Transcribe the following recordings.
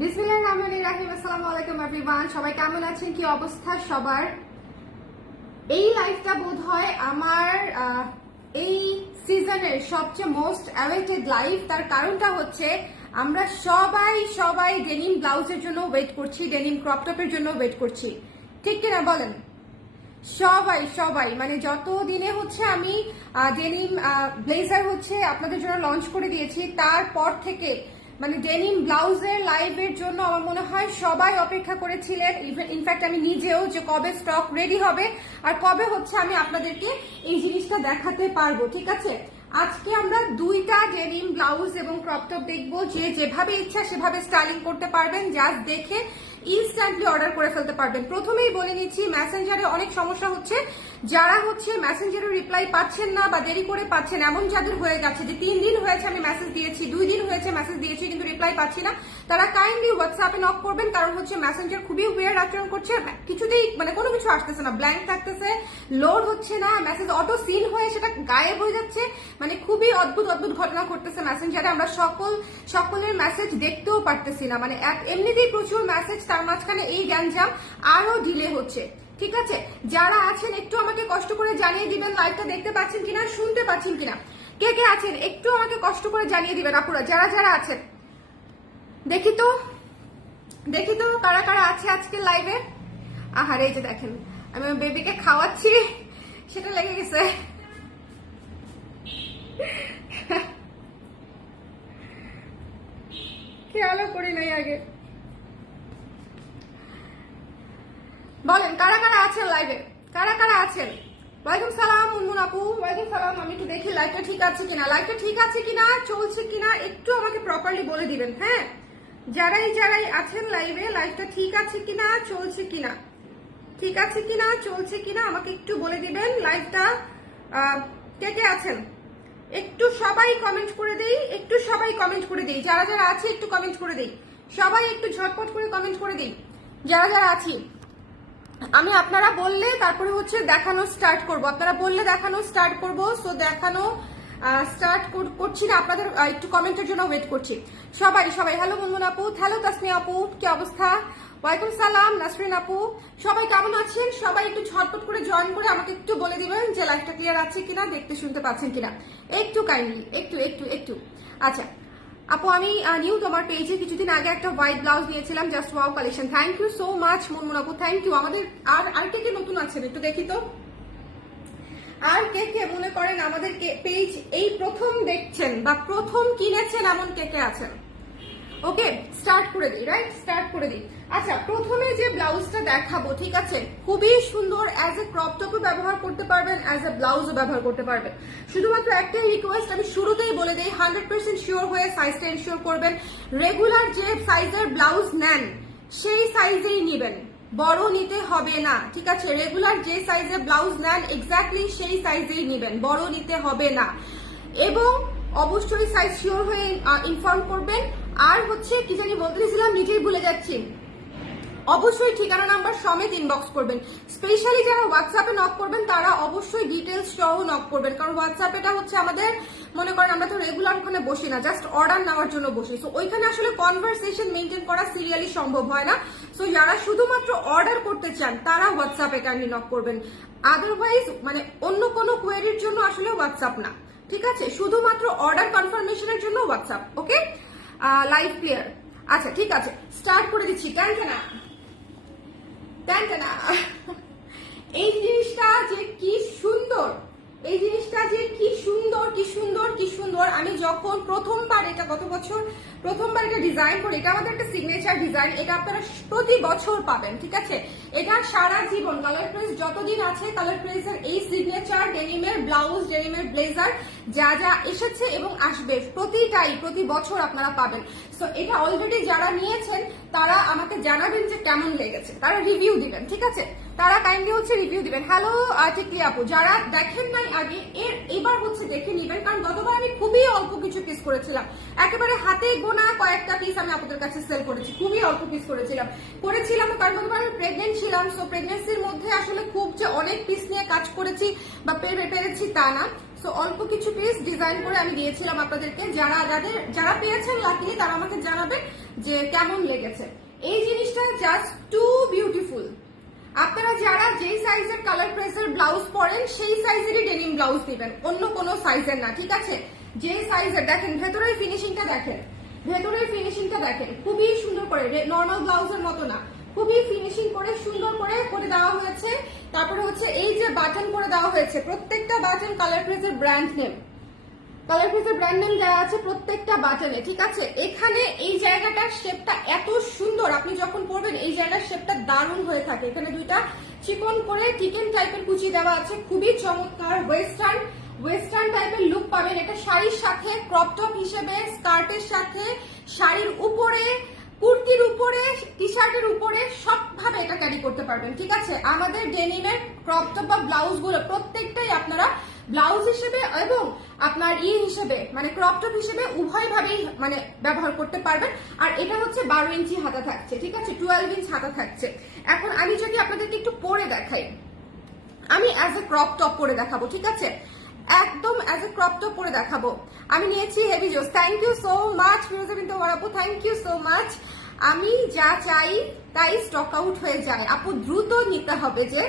বিসমিল্লাহিররহমানিররহিম। আসসালামু আলাইকুম এভরিওয়ান, সবাই কেমন আছেন? কি অবস্থা সবার? এই লাইফটা বোধহয় আমার এই সিজনের সবচেয়ে মোস্ট অ্যাওয়েটেড লাইফ। তার কারণটা হচ্ছে আমরা সবাই ডেনিম ব্লাউজের জন্য ওয়েট করছি, ডেনিম ক্রপ টপের জন্য ওয়েট করছি, ঠিক কিনা বলেন? সবাই মানে যত দিনে হচ্ছে আমি ডেনিম ব্লেজার হচ্ছে আপনাদের জন্য লঞ্চ করে দিয়েছি, তারপর থেকে মানে ডেনিম ব্লাউজের লাইভের জন্য আমার মনে হয় সবাই অপেক্ষা করেছিলেন। ইনফ্যাক্ট আমি নিজেও, যে কবে স্টক রেডি হবে আর কবে হচ্ছে আমি আপনাদেরকে এই জিনিসটা দেখাতে পারবো। ঠিক আছে, আজকে আমরা দুইটা ডেনিম ব্লাউজ এবং ক্রপ টপ দেখবো, যে যেভাবে ইচ্ছা সেভাবে স্টাইলিং করতে পারবেন, জাস্ট দেখে ইনস্ট্যান্টলি অর্ডার করে ফেলতে পারবেন। প্রথমেই বলে নিচ্ছি, মেসেঞ্জারে অনেক সমস্যা হচ্ছে। যারা হচ্ছে মেসেঞ্জারে রিপ্লাই পাচ্ছেন না বা দেরি করে পাচ্ছেন, এমন যাদের হয়ে গেছে যে 3 দিন হয়েছে আমি মেসেজ দিয়েছি, 2 দিন হয়েছে মেসেজ দিয়েছি কিন্তু রিপ্লাই পাচ্ছি না, তারা কাইন্ডলি হোয়াটসঅ্যাপে নক করবেন। কারণ হচ্ছে মেসেঞ্জার খুবই উইয়ার্ড আচরণ করছে, কিছুতেই মানে কোনো কিছু আসতেছে না, ব্ল্যাঙ্ক থাকতেছে, লোড হচ্ছে না, মেসেজ অটো সিন হয়ে সেটা গায়েব হয়ে যাচ্ছে, মানে খুবই অদ্ভুত ঘটনা ঘটতেছে মেসেঞ্জারে। আমরা সকলের মেসেজ দেখতেও পারতেছি না, মানে এমনিতেই প্রচুর মেসেজ, তার মাঝখানে এই গ্যাঞ্জাম আরো ডিলে হচ্ছে। ঠিক আছে, যারা আছেন একটু আমাকে কষ্ট করে জানিয়ে দিবেন লাইভটা দেখতে পাচ্ছেন কিনা, শুনতে পাচ্ছেন কিনা, কে কে আছেন একটু আমাকে কষ্ট করে জানিয়ে দিবেন আপুরা, যারা আছেন। দেখি তো কারা কারা আছে আজকে লাইভে। আহারে, এই যে দেখেন আমি আমার বেবিকে খাওয়াচ্ছি, সেটা লেগে গেছে। খেয়ালও করি নাই আগে। বলেন কারা কারা আছেন লাইভে, কারা কারা আছেন? ওয়ালাইকুম সালাম মুনমুন আপু, ওয়ালাইকুম সালাম। আমি একটু দেখি লাইভটা ঠিক আছে কিনা, চলছে কিনা একটু আমাকে প্রপারলি বলে দিবেন। হ্যাঁ, যারাই আছেন লাইভে, লাইভটা ঠিক আছে কিনা, চলছে কিনা আমাকে একটু বলে দিবেন। লাইভটা কে কে আছেন একটু সবাই কমেন্ট করে দেই, যারা আছে একটু কমেন্ট করে দেই, সবাই একটু ঝটপট করে কমেন্ট করে দেই যারা আছি। আমি আপনারা বললে তারপরে হচ্ছে দেখানো স্টার্ট করব, সো দেখানো স্টার্ট করছি না, আপনাদের একটু কমেন্টের জন্য ওয়েট করছি। সবাই হ্যালো মুনমুন আপু, হ্যালো তাসনিয়া আপু, কি অবস্থা? ওয়ালাইকুম সালাম নাসরিন আপু, সবাই কেমন আছেন? সবাই একটু ঝটপট করে জয়েন করে আমাকে একটু বলে দিবেন যে লাইভটা ক্লিয়ার আছে কিনা, দেখতে শুনতে পাচ্ছেন কিনা, একটু কাইন্ডলি একটু। আচ্ছা আপু, আমি নিউ তোমার পেজে, কিছুদিন আগে একটা হোয়াইট ব্লাউজ নিয়েছিলাম, just wow collection. Thank you so much Munmun আপু, থ্যাংক ইউ। আমাদের আর কে নতুন আছেন একটু দেখি তো, আর কে মনে করেন আমাদের পেজ এই প্রথম দেখছেন বা প্রথম কিনেছেন, এমন কে আছেন? ওকে, স্টার্ট করে দিই। আচ্ছা, প্রথমে যে ব্লাউজটা দেখাবো, ঠিক আছে, খুবই সুন্দর, অ্যাজ এ ক্রপ টপও ব্যবহার করতে পারবেন, অ্যাজ এ ব্লাউজও ব্যবহার করতে পারবেন। শুধুমাত্র একটাই রিকোয়েস্ট, আমি শুরুতেই বলে দিই, 100% শিওর হয়ে সাইজটা এনশিওর করবেন। রেগুলার যে সাইজের ব্লাউজ নেন সেই সাইজেই নিবেন, বড় নিতে হবে না। ঠিক আছে, রেগুলার যে সাইজের ব্লাউজ নেন এক্স্যাক্টলি সেই সাইজেই নিবেন, বড় নিতে হবে না। এবং অবশ্যই সাইজ শিওর হয়ে ইনফর্ম করবেন। আর হচ্ছে কি জানি বলতে দিয়েছিলাম, নিজেই ভুলে যাচ্ছি, অবশ্যই ঠিকানা নাম্বার সমেত ইনবক্স করবেন। স্পেশালি যারা হোয়াটসঅ্যাপে নক করবেন তারা অবশ্যই ডিটেলস সহ নক করবেন, কারণ হোয়াটসঅ্যাপেটা হচ্ছে আমাদের, মনে করেন আমরা তো রেগুলার ওখানে বসি না, জাস্ট অর্ডার নেওয়ার জন্য বসি, সো ওইখানে আসলে কনভারসেশন মেনটেন করা সিরিয়ালি সম্ভব হয় না। সো যারা শুধুমাত্র অর্ডার করতে চান তারা হোয়াটসঅ্যাপে কাইন্ডলি নক করবেন, আদারওয়াইজ মানে অন্য কোনো কোয়েরির জন্য আসলে হোয়াটসঅ্যাপ না। ঠিক আছে, শুধুমাত্র অর্ডার কনফার্মেশনের জন্য হোয়াটসঅ্যাপ। ওকে, লাইভ ক্লিয়ার? আচ্ছা ঠিক আছে, স্টার্ট করে দিচ্ছি। এই জিনিসটা যে কি সুন্দর, আমি যখন প্রথমবার, এটা গত বছর প্রথমবার এটা ডিজাইন করি, এটা আমাদের একটা সিগনেচার ডিজাইন, এটা আপনারা প্রতি বছর পাবেন। ঠিক আছে, এটা সারা জীবন কালার প্রেস যতদিন আছে, কালার প্রেসের এই সিগনেচার ডেনিমের ব্লাউজ, ডেনিমের ব্লেজার যা এসেছে এবং আসবে প্রতি বছর আপনারা পাবেন। সো এটা অলরেডি যারা নিয়েছেন তারা আমাকে জানাবেন যে কেমন লেগেছে, তারা রিভিউ দিবেন। ঠিক আছে, তারা কাইন্ডলি হচ্ছে রিভিউ দিবেন। হ্যালো টিকলি আপু, যারা দেখেন নাই আগে, এবার হচ্ছে দেখে নিবেন, কারণ গতবার আমি খুবই অল্প কিছু পিস করেছিলাম, একেবারে হাতে গোনা কয়েকটা পিস আমি আপনাদের কাছে সেল করেছি, খুবই অল্প পিস করেছিলাম, কারণ গতবার আমি প্রেগনেন্ট ছিলাম। সো প্রেগনেন্সির মধ্যে আসলে খুব যে অনেক পিস নিয়ে কাজ করেছি বা পেরেছি তা না। সো অল্প কিছু পিস ডিজাইন করে আমি দিয়েছিলাম আপনাদেরকে, যারা পেয়েছেন লাকিলি তারা আমাকে জানাবেন যে কেমন লেগেছে। এই জিনিসটা জাস্ট টু বিউটিফুল। আপনারা যারা যেই সাইজের কালার প্রেসের ব্লাউজ পরেন সেই সাইজেরই ডেনিম ব্লাউজ দিবেন, অন্য কোনো সাইজের না, ঠিক আছে? যে সাইজের দেখেন ভেতরের ফিনিশিংটা দেখেন, ভেতরের ফিনিশিংটা দেখেন, খুবই সুন্দর করে, নর্মাল ব্লাউজের মতো না, খুবই ফিনিশিং করে সুন্দর করে করে দেওয়া হয়েছে। তারপরে হচ্ছে এই যে বাটন করে দেওয়া হয়েছে, প্রত্যেকটা বাটন কালার প্রেসের ব্র্যান্ড নেম, কালার প্রেসের ব্র্যান্ড নেম দেওয়া আছে প্রত্যেকটা বাটনে, ঠিক আছে? এখানে এই জায়গাটার শেপটা এত সুন্দর, আপনি যখন পরবেন এই জায়গার শেপটা দারুণ হয়ে থাকে। এখানে দুইটা চিকন করে চিকেন টাইপের কুচি দেওয়া আছে, খুবই চমৎকার ওয়েস্টার্ন টাইপের লুক পাবেন। এটা শাড়ির সাথে ক্রপ টপ হিসেবে, স্কার্টের সাথে, শাড়ির উপরে, কুর্তির উপরে, টি শার্টের উপরে সবভাবে এটা ক্যারি করতে পারবেন, ঠিক আছে? আমাদের ডেনিমের ক্রপ টপ বা ব্লাউজ গুলো প্রত্যেকটাই আপনারা ব্লাউজ হিসেবে এবং আপনার হিসেবে মানে ক্রপ টপ হিসেবে উভয় ভাবেই মানে ব্যবহার করতে পারবেন। আর এটা হচ্ছে 12 ইঞ্চি হাতা থাকছে, ঠিক আছে? 12 ইঞ্চ হাতা থাকছে। এখন আমি যদি আপনাদেরকে একটু পরে দেখাই, আমি অ্যাজ এ ক্রপ টপ পরে দেখাবো, ঠিক আছে? একদম অ্যাজ এ ক্রপ টপ পরে দেখাবো। আমি নিয়েছি হেভি জোস। থ্যাংক ইউ সো মাচ ফিরোজা বিনতে ওমর আপু, থ্যাংক ইউ সো মাচ। আমি যা চাই তাই স্টক আউট হয়ে যায় আপু, দ্রুত নিতে হবে, যে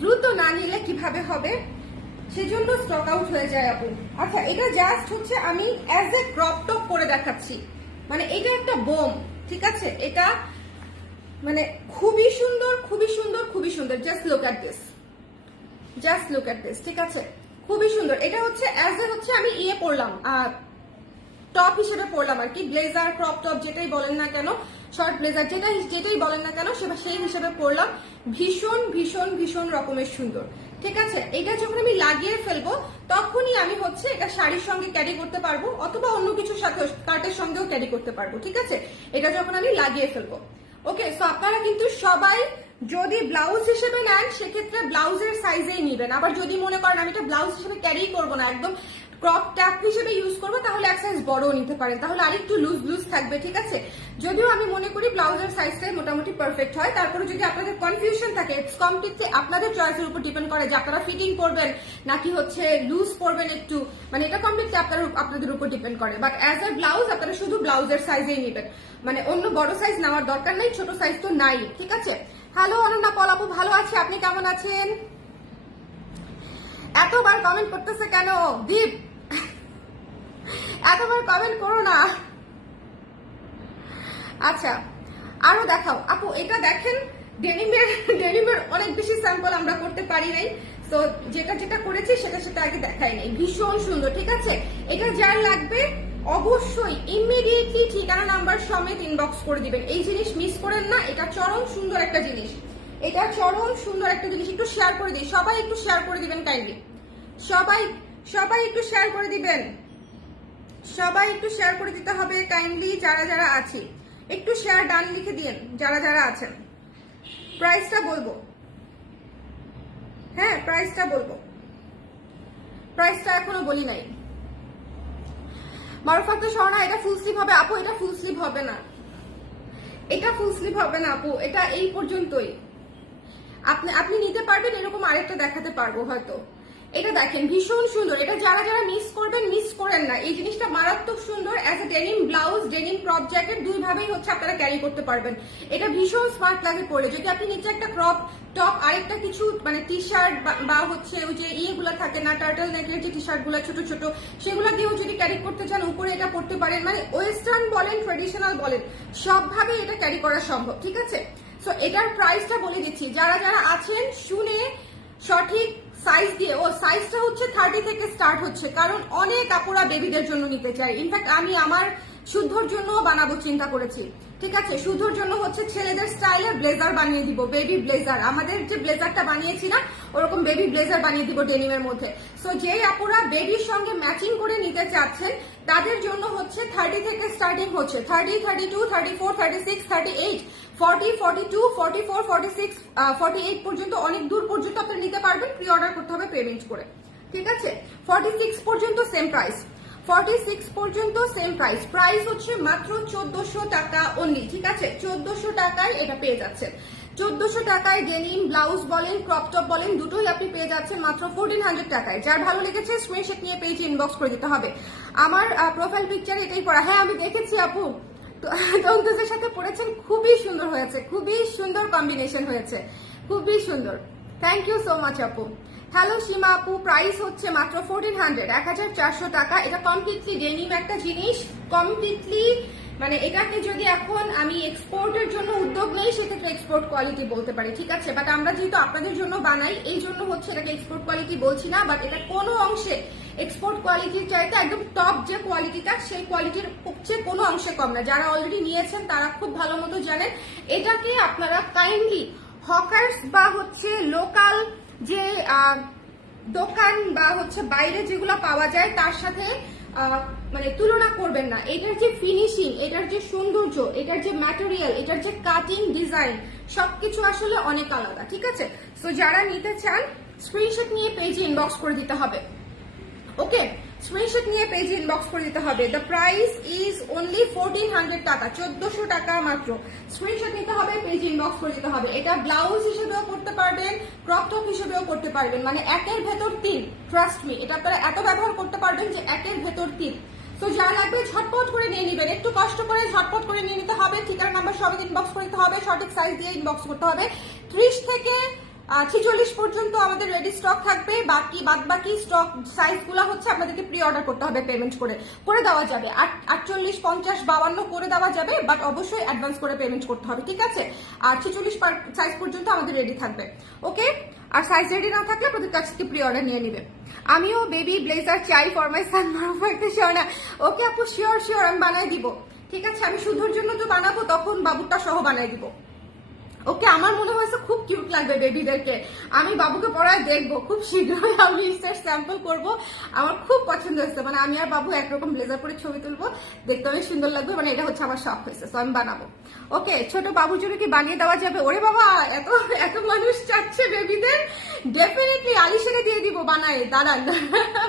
দ্রুত না নিলে কিভাবে হবে, সেজন্য স্টক আউট হয়ে যায় আপু। আচ্ছা, এটা জাস্ট হচ্ছে আমি অ্যাজ এ ক্রপ টপ পরে দেখাচ্ছি, মানে এটা একটা বোম, ঠিক আছে? এটা মানে খুবই সুন্দর, খুবই সুন্দর, খুবই সুন্দর। Just look at this, just look at this, ঠিক আছে? খুবই সুন্দর। এটা হচ্ছে অ্যাজ এ হচ্ছে আমি পরলাম, টপ হিসেবে পরলাম আর কি, ব্লেজার ক্রপ টপ যেটাই বলেন না কেন, শর্ট ব্লেজার যেটাই বলেন না কেন, সেই হিসেবে পরলাম। ভীষণ ভীষণ ভীষণ রকমের সুন্দর, ঠিক আছে? এটা যখন আমি লাগিয়ে ফেলবো তখনই আমি হচ্ছে এটা শাড়ির সঙ্গে ক্যারি করতে পারবো, অথবা অন্য কিছুর সাথে স্কার্টের সঙ্গেও ক্যারি করতে পারবো, ঠিক আছে? এটা যখন আমি লাগিয়ে ফেলবো। ওকে, সো আপনারা কিন্তু সবাই যদি ব্লাউজ হিসেবে নেন সেক্ষেত্রে ব্লাউজের সাইজেই নিবেন। আবার যদি মনে করেন আমি এটা ব্লাউজ হিসেবে ক্যারি করবো না, একদম ক্রপ টপ হিসেবে ইউজ করবো, তাহলে এক সাইজ বড়ও নিতে পারেন, তাহলে আরেকটু লুজ লুজ থাকবে, ঠিক আছে? যদিও আমি মনে করি ব্লাউজের সাইজটাই মোটামুটি পারফেক্ট হয়। তারপরে যদি আপনাদের কনফিউশন থাকে, ইটস কমপ্লিটলি আপনাদের চয়েসের উপর ডিপেন্ড করে যে আপনারা ফিটিং করবেন নাকি হচ্ছে লুজ করবেন একটু, মানে এটা কমপ্লিটলি আপনাদের উপর ডিপেন্ড করে। বাট অ্যাজ এ ব্লাউজ আপনারা শুধু ব্লাউজের সাইজেই নেবেন, মানে অন্য বড় সাইজ নেওয়ার দরকার নেই, ছোট সাইজ তো নাই, ঠিক আছে? হ্যালো অনন্যা পল আপু, ভালো আছি, আপনি কেমন আছেন? এতবার কমেন্ট করতেছে কেন দীপ? এতবার কমেন্ট করো না। আচ্ছা, আরো দেখাও আপু। এটা দেখেন, ডেনিমের অনেক বেশি স্যাম্পল আমরা করতে পারি নাই, তো যেটা করেছি সেটা আগে দেখাই নাই। ভীষণ সুন্দর, ঠিক আছে? এটা যার লাগবে অবশ্যই ইমিডিয়েটলি ঠিকানা নাম্বার সমেত ইনবক্স করে দিবেন। এই জিনিস মিস করেন না, এটা চরম সুন্দর একটা জিনিস, এটা চরম সুন্দর একটা জিনিস। একটু শেয়ার করে দিই, সবাই একটু শেয়ার করে দিবেন কাইন্ডলি, সবাই একটু শেয়ার করে দিবেন, সবাই একটু শেয়ার করে দিতে হবে কাইন্ডলি। যারা আছি একটু শেয়ার ডান লিখে দিন, যারা আছেন। প্রাইসটা বলবো, হ্যাঁ প্রাইসটা বলবো, প্রাইসটা এখনো বলি নাই। মারুফাত স্বর্ণা, এটা ফুল স্লিভ হবে আপু? এটা ফুল স্লিভ হবে না, এটা ফুল স্লিভ হবে না আপু, এটা এই পর্যন্তই। আপনি নিতে পারবেন, এরকম আরেকটা দেখাতে পারবো হয়তো। এটা দেখেন ভীষণ সুন্দর, এটা যারা মিস করবেন মিস করেন না, এই জিনিসটা মারাত্মক সুন্দর। As a denim blouse, denim crop jacket দুই ভাবেই হচ্ছে আপনারা ক্যারি করতে পারবেন। এটা ভীষণ স্মার্ট লাগে পরে। যদি আপনি নিচে একটা ক্রপ টপ আরেকটা কিছু মানে টি শার্ট বা হচ্ছে ওই যে ইয়েগুলো থাকে না, টার্টল নেকের যে টি শার্ট গুলো ছোট ছোট, সেগুলো দিয়েও যদি ক্যারি করতে চান উপরে এটা পড়তে পারেন। মানে ওয়েস্টার্ন বলেন ট্রেডিশনাল বলেন সবভাবে এটা ক্যারি করা সম্ভব, ঠিক আছে? সো এটার প্রাইসটা বলে দিচ্ছি, যারা আছেন শুনে সঠিক সাইজ দিয়ে। ও সাইজটা হচ্ছে 30 থেকে স্টার্ট হচ্ছে, কারণ অনেক আপুরা বেবিদের জন্য নিতে চাই। ইনফ্যাক্ট আমি আমার শুদ্ধর জন্য বানাবো চিন্তা করেছি, ঠিক আছে? শুদ্ধর জন্য হচ্ছে ছেলেদের স্টাইলের ব্লেজার বানিয়ে দিব, বেবি ব্লেজার। আমাদের যে ব্লেজারটা বানিয়েছি না, ওরকম বেবি ব্লেজার বানিয়ে দিব ডেনিমের মধ্যে। সো যেই আপুরা বেবির সঙ্গে ম্যাচিং করে নিতে চাচ্ছেন তাদের জন্য হচ্ছে 30 থেকে স্টার্টিং হচ্ছে, 30, 32, 34, 36, 38, 40, 42, 44, 46, 48 পর্যন্ত, অনেক দূর পর্যন্ত আপনি নিতে পারবেন। প্রি অর্ডার করতে হবে পেমেন্ট করে, ঠিক আছে? 46 পর্যন্ত সেম প্রাইস, 46 পর্যন্ত সেম প্রাইস। প্রাইস হচ্ছে মাত্র 1400 টাকা অনলি, ঠিক আছে? 1400 টাকায় এটা পেয়ে যাচ্ছেন। 1400 টাকায় ডেনিম ব্লাউজ বলেন ক্রপ টপ বলেন দুটোই আপনি পেয়ে যাচ্ছেন মাত্র 1400 টাকায়। যার ভালো লেগেছে স্ক্রিনশট নিয়ে পেজে ইনবক্স করে দিতে হবে। আমার প্রোফাইল পিকচার এটাই পড়া। হ্যাঁ আমি দেখেছি আপু, তন্তুজের সাথে পরেছেন, খুবই সুন্দর হয়েছে, খুবই সুন্দর কম্বিনেশন হয়েছে, খুবই সুন্দর। থ্যাংক ইউ সো মাচ আপু। হ্যালো সীমা আপু, প্রাইস হচ্ছে মাত্র 1400, 1400 টাকা। এটা কমপ্লিটলি ডেনিম একটা জিনিস, কমপ্লিটলি মানে এটাকে যদি এখন আমি এক্সপোর্টের জন্য উদ্যোগ নেই সেক্ষেত্রে এক্সপোর্ট কোয়ালিটি বলতে পারি, ঠিক আছে। বাট আমরা যেহেতু আপনাদের জন্য বানাই এই জন্য হচ্ছে এটাকে এক্সপোর্ট কোয়ালিটি বলছি না, বাট এটা কোনো অংশে এক্সপোর্ট কোয়ালিটির চাইতে একদম টপ যে কোয়ালিটিটা সেই কোয়ালিটির চেয়ে কোনো অংশে কম না। যারা অলরেডি নিয়েছেন তারা খুব ভালো মতো জানেন। এটাকে আপনারা কাইন্ডলি হকার্স বা হচ্ছে লোকাল যে দোকান বা হচ্ছে বাইরে যেগুলো পাওয়া যায় তার সাথে মানে তুলনা করবেন না। এটার যে ফিনিশিং, এটার যে সৌন্দর্য, এটার যে ম্যাটেরিয়াল, এটার যে কাটিং ডিজাইন সবকিছু আসলে অনেক আলাদা, ঠিক আছে। সো যারা নিতে চান স্ক্রিনশট নিয়ে পেজে ইনবক্স করে দিতে হবে, ওকে। স্ক্রিনশট নিয়ে পেজে ইনবক্স করে দিতে হবে। দ্য প্রাইস ইজ অনলি 1400 টাকা, 1400 টাকা মাত্র। স্ক্রিনশট নিতে হবে, পেজে ইনবক্স করে দিতে হবে। এটা ব্লাউজ হিসেবেও করতে পারবেন, ক্রপ টপ হিসেবেও করতে পারবেন, মানে একের ভেতর 3। ট্রাস্ট মি, এটা আপনারা এত ব্যবহার করতে পারবেন যে একের ভেতর 3। তো যা লাগবে ঝটপট করে নিয়ে নেবেন, একটু কষ্ট করে ঝটপট করে নিয়ে নিতে হবে। ঠিকানা নাম্বার সবাই ইনবক্স করে দিতে হবে, সঠিক সাইজ দিয়ে ইনবক্স করতে হবে। 30 থেকে 46 পর্যন্ত আমাদের রেডি স্টক থাকবে, বাকি স্টক সাইজ গুলা হচ্ছে আপনাদেরকে প্রি অর্ডার করতে হবে, পেমেন্ট করে দেওয়া যাবে। 48, 50, 52 করে দেওয়া যাবে, বাট অবশ্যই অ্যাডভান্স করে পেমেন্ট করতে হবে, ঠিক আছে। আর 46 সাইজ পর্যন্ত আমাদের রেডি থাকবে, ওকে। আর সাইজ রেডি না থাকলে আপনাদের কাছ থেকে প্রি অর্ডার নিয়ে নিবে। আমিও বেবি ব্লেজার চাই ফর মাই সান মারুফাতে সোনা। ওকে আপু, শিওর শিওর আমি বানাই দিব, ঠিক আছে। আমি শুধুর জন্য তো বানাবো, তখন বাবুটা সহ বানাই দিব, ওকে। আমার মনে হয়েছে খুব কিউট লাগবে বেবিদেরকে, আমি বাবুকে পড়ায় দেখবো খুব শীঘ্রই, আমি সেট স্যাম্পল করব। আমার খুব পছন্দ হয়েছে, মানে আমি আর বাবু একরকম ব্লেজার পরে ছবি তুলবো, দেখতে অনেক সুন্দর লাগবে, মানে এটা হচ্ছে আমার শখ হয়েছে, তো আমি বানাবো, ওকে। ছোট বাবুর জন্য কি বানিয়ে দেওয়া যাবে? ওরে বাবা, এত এত মানুষ চাচ্ছে বেবিদের, ডেফিনেটলি আলিশাকে দিয়ে দিব বানায়, দাঁড়ান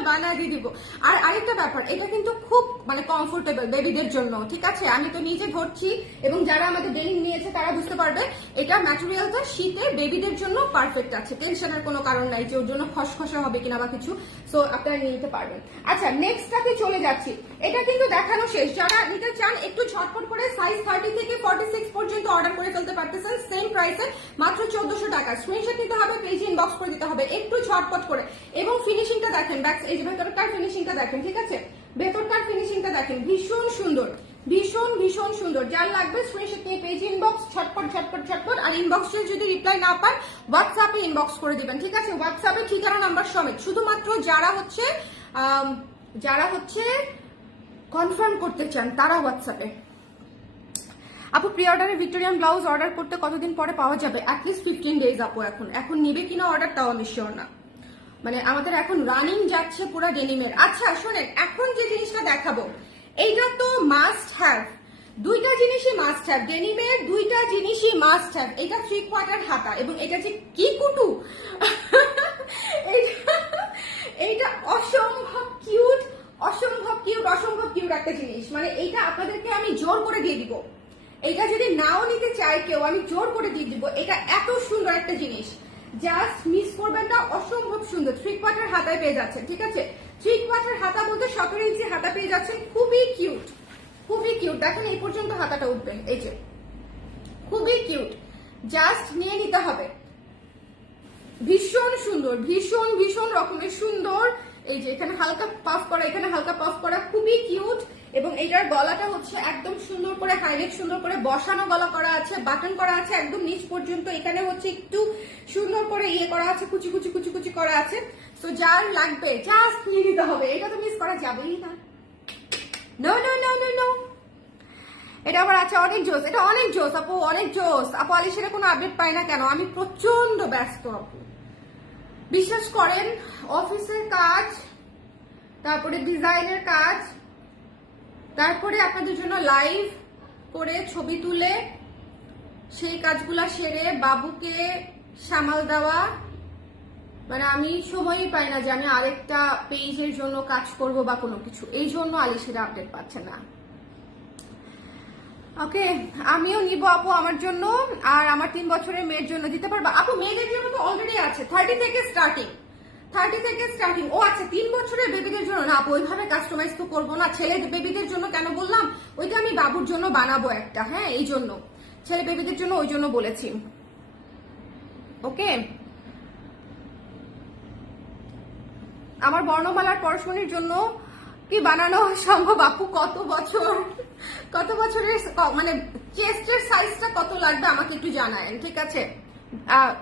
বানায় দিয়ে দিব। আর আরেকটা ব্যাপার, এটা কিন্তু খুব মানে কমফোর্টেবল বেবিদের জন্য, ঠিক আছে। আমি তো নিজে ধরছি এবং যারা আমাদের ডেনিম নিয়েছে তারা বুঝতে পারবে এটা ম্যাটেরিয়ালটা শীতে বেবিদের জন্য পারফেক্ট আছে, টেনশনের কোনো কারণ নাই যে ওর জন্য খসখসে হবে কিনা বা কিছু, সো আপনারা নিয়ে নিতে পারবেন। আচ্ছা, নেক্সটটাতে চলে যাচ্ছি। এটা কিন্তু দেখানো শেষ, যারা নিতে চান একটু ঝটপট করে সাইজ 30 থেকে 46 পর্যন্ত অর্ডার করে ফেলতে পারতেছেন, সেম প্রাইসে মাত্র 1400 টাকা। স্ক্রিনশট নিতে হবে, পেজে ইনবক্স করে দিতে হবে একটু ঝটপট করে। এবং ফিনিশিংটা দেখেন, এই যে ভেতরকার ফিনিশিংটা দেখেন, ঠিক আছে। ভেতরকার ফিনিশিংটা দেখেন, ভীষণ সুন্দর, ভীষণ ভীষণ সুন্দর। যার লাগবে স্ক্রিনশট নিয়ে পেজে ইনবক্স, ঝটপট ঝটপট ঝটপট। আর ইনবক্সে যদি রিপ্লাই না পান হোয়াটসঅ্যাপে ইনবক্স করে দিবেন, ঠিক আছে। হোয়াটসঅ্যাপে ঠিকানা নাম্বার সমেত, শুধুমাত্র যারা হচ্ছে কনফার্ম করতে চান তারা হোয়াটসঅ্যাপে। আপু, প্রি অর্ডারে ভিক্টোরিয়ান ব্লাউজ অর্ডার করতে কতদিন পরে পাওয়া যাবে? অ্যাটলিস্ট 15 ডেজ আপু। এখন নিবে কিনা অর্ডার তাও আমি শিওর না, মানে আমাদের এখন রানিং যাচ্ছে পুরো ডেনিমের। আচ্ছা শোনেন, এখন যে জিনিসটা দেখাবো এইটা তো মাস্ট হ্যাভ, দুইটা জিনিসই মাস্ট হ্যাভ, ডেনিমের দুইটা জিনিসই মাস্ট হ্যাভ। এটা 3/4 হাতা এবং এটা যে কি কুটু এইটা অসম্ভব কিউট, অসম্ভব কিউট, অসম্ভব কিউট একটা জিনিস। মানে এইটা আপনাদেরকে আমি জোর করে দিয়ে দিব, এইটা যদি নাও নিতে চাই কেউ আমি জোর করে দিয়ে দিব। এটা এত সুন্দর একটা জিনিস, জাস্ট মিস করবেন না, অসম্ভব সুন্দর। 3/4 হাতায় পেয়ে যাচ্ছেন, ঠিক আছে। 3/4 হাতা বলতে 17 ইঞ্চি হাতা পেয়ে যাচ্ছেন, খুবই কিউট, খুবই কিউট। দেখেন এই পর্যন্ত হাতাটা উঠবে, এই যে খুবই কিউট, জাস্ট নিয়ে নিতে হবে। ভীষণ সুন্দর, ভীষণ ভীষণ রকমের সুন্দর। এই যে এখানে হালকা পাফ করা, এখানে হালকা পাফ করা, খুবই কিউট। এবং এইটার গলাটা হচ্ছে একদম সুন্দর করে হাইলাইট, সুন্দর করে বসানো গলা করা আছে, বাটন করা আছে একদম নিচ পর্যন্ত। এখানে হচ্ছে একটু সুন্দর করে ইয়ে করা আছে, কুচি কুচি কুচি কুচি করা আছে। তো যার লাগবে জাস্ট নিয়ে নিতে হবে, এটা তো মিস করা যাবেই না। No no no no no, এটা আবার আছে অনেক জোস, এটা অনেক জোস আপু, অনেক জোস আপু। আলিশের কোনো আপডেট পাই না কেন? আমি প্রচন্ড ব্যস্ত আপু, বিশ্বাস করেন। অফিসের কাজ, তারপরে ডিজাইনের কাজ, তারপরে আপনাদের জন্য লাইভ করে ছবি তুলে সেই কাজগুলা সেরে বাবুকে সামাল দেওয়া, মানে আমি সময়ই পাই না যে আমি আরেকটা পেজের জন্য কাজ করব বা কোনো কিছু। এই জন্য আলিশের আপডেট পাচ্ছে না। ওকে, আমিও নিব আপু আমার জন্য, আর আমার 3 বছরের মেয়ের জন্য দিতে পারবা আপু? মেয়েদের জন্য তো অলরেডি আছে 30 থেকে স্টার্টিং, 30 থেকে স্টার্টিং। ও আচ্ছা, 3 বছরের বছরের বেবিদের জন্য না, ওইভাবে কাস্টমাইজ তো করবো না। ছেলে বেবিদের জন্য কেন বললাম, ওইটা আমি বাবুর জন্য বানাবো একটা, হ্যাঁ এই জন্য ছেলে বেবিদের জন্য ওই জন্য বলেছি। ওকে, আমার বর্ণমালার পরশমণির জন্য কি বানানো সম্ভব আপু? কত বছরের মানে চেস্টের সাইজটা কত লাগবে আমাকে একটু জানায়েন, ঠিক আছে?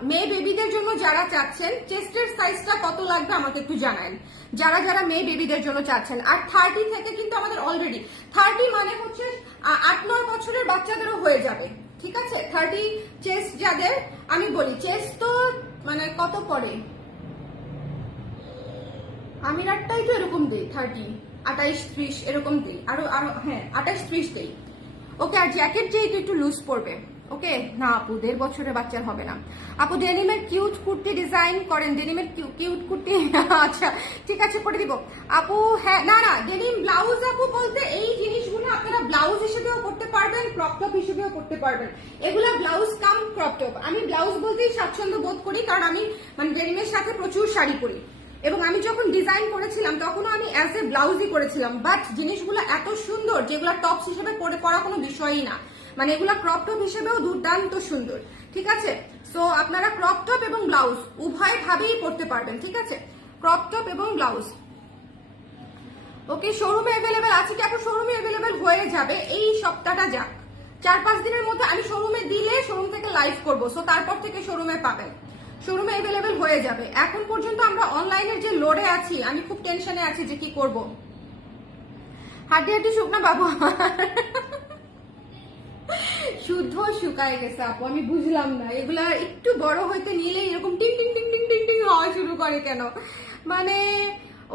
মেয়ে বেবিদের জন্য যারা চাচ্ছেন চেস্টের সাইজটা কত লাগবে আমাকে একটু জানায়েন, যারা যারা মেয়ে বেবিদের জন্য চাচ্ছেন। আর 30 থেকে কিন্তু আমাদের অলরেডি 30 মানে হচ্ছে 8-9 বছরের বাচ্চাদেরও হয়ে যাবে, ঠিক আছে? 30 চেস্ট যাদের, আমি বলি চেস্ট তো মানে কত পড়ে, আমি রাতটাই তো এরকম দিই 30, 28-30 এরকম দিই, আরো হ্যাঁ 28-30 দিই। ওকে, আর জ্যাকেট যেহেতু একটু লুজ পড়বে। ওকে, না আপু 1.5 বছরের বাচ্চার হবে না। আপু ডেনিমের কিউট কুর্তি ডিজাইন করেন, ডেনিমের কিউট কুর্তি আচ্ছা ঠিক আছে করে দিব আপু। হ্যাঁ না না, ডেনিম ব্লাউজ আপু বলতে এই জিনিসগুলো আপনারা ব্লাউজ হিসেবেও করতে পারবেন, ক্রপ টপ হিসেবেও করতে পারবেন। এগুলা ব্লাউজ কাম ক্রপ টপ। আমি ব্লাউজ বলতেই স্বাচ্ছন্দ্য বোধ করি, কারণ আমি মানে ডেনিমের সাথে প্রচুর শাড়ি পরি, এবং আমি যখন ডিজাইন করেছিলাম তখনও আমি অ্যাজ এ ব্লাউজই করেছিলাম। বাট জিনিসগুলো এত সুন্দর যেগুলো টপস হিসেবে পরে পরা কোনো বিষয়ই না, মানে এগুলো ক্রপ টপ হিসেবেও দুর্দান্ত সুন্দর, ঠিক আছে? সো আপনারা ক্রপ টপ এবং ব্লাউজ উভয় ভাবেই পরতে পারবেন, ঠিক আছে? ক্রপ টপ এবং ব্লাউজ। ওকে, শোরুমে অ্যাভেলেবেল আছে কি আপু? শোরুমে অ্যাভেলেবেল হয়ে যাবে এই সপ্তাহটা যাক, 4-5 দিনের মধ্যে আমি শোরুমে দিলে শোরুম থেকে লাইভ করবো, সো তারপর থেকে শোরুমে পাবেন, শোরুমে অ্যাভেলেবেল হয়ে যাবে। এখন পর্যন্ত আমরা অনলাইনের যে লোডে আছি, আমি খুব টেনশনে আছি যে কি করব। হাঁটি হাঁটি শুকনা বাবু শুদ্ধ শুকায় গেছে আপু, আমি বুঝলাম না এগুলা একটু বড় হইতে নিলে এরকম টিং টিং টিং টিং টিং টিং হওয়া শুরু করে কেন? মানে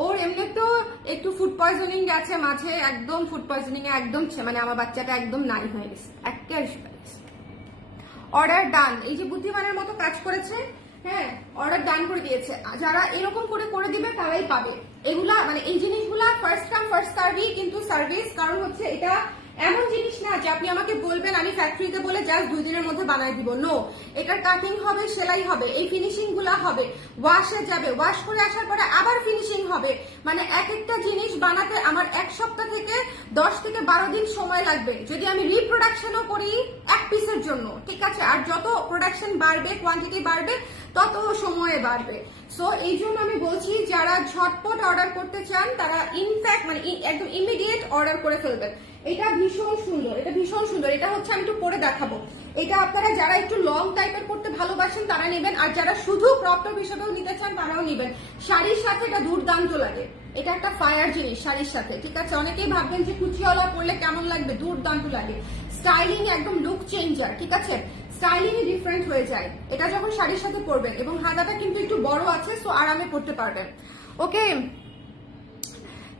ওর এমনি তো একটু ফুড পয়জনিং গেছে মাঝে, একদম ফুড পয়জনিং এ একদম মানে আমার বাচ্চাটা একদম নাই হয়ে গেছে, একেবারে শুকায় গেছে। অর্ডার ডান, এই যে বুদ্ধিমানের মতো কাজ করেছে, হ্যাঁ অর্ডার ডান করে দিয়েছে। যারা এরকম করে দিবে তারাই পাবে এগুলা, মানে এই জিনিসগুলা ফার্স্ট কাম ফার্স্ট সার্ভিস, কিন্তু সার্ভিস, কারণ হচ্ছে এটা এমন জিনিস না যে আপনি আমাকে বলবেন আমি ফ্যাক্টরিতে বলে জাস্ট 2 দিনের মধ্যে বানাই দিব। নো, এটার কাটিং হবে, সেলাই হবে, এই ফিনিশিং গুলা হবে, ওয়াশে যাবে, ওয়াশ করে আসার পরে আবার ফিনিশিং হবে, মানে এক একটা জিনিস বানাতে আমার 1 সপ্তাহ থেকে 10 থেকে 12 দিন সময় লাগবে যদি আমি রিপ্রোডাকশনও করি এক পিসের জন্য, ঠিক আছে? আর যত প্রোডাকশন বাড়বে, কোয়ান্টিটি বাড়বে, তত সময়ে বাড়বে। সো এই জন্য আমি বলছি যারা ঝটপট অর্ডার করতে চান তারা ইনফ্যাক্ট মানে একদম ইমিডিয়েট অর্ডার করে ফেলবেন। এটা ভীষণ সুন্দর, এটা ভীষণ সুন্দর। এটা হচ্ছে আমি একটু পরে দেখাবো। এটা আপনারা যারা একটু লং টাইপের করতে ভালোবাসেন তারা নেবেন, আর যারা শুধু ক্রপ টপ হিসেবেও নিতে চান তারাও নেবেন। শাড়ির সাথে এটা দুর্দান্ত লাগে, এটা একটা ফায়ার জিনিস শাড়ির সাথে, ঠিক আছে? অনেকেই ভাববেন যে কুচিওয়ালা পরলে কেমন লাগবে, দুর্দান্ত লাগে। স্টাইলিং একদম লুক চেঞ্জার, ঠিক আছে? স্টাইলিং ডিফারেন্ট হয়ে যায় এটা যখন শাড়ির সাথে পরবেন, এবং হাতাটা কিন্তু একটু বড় আছে, সো আরামে পরতে পারবেন। ওকে,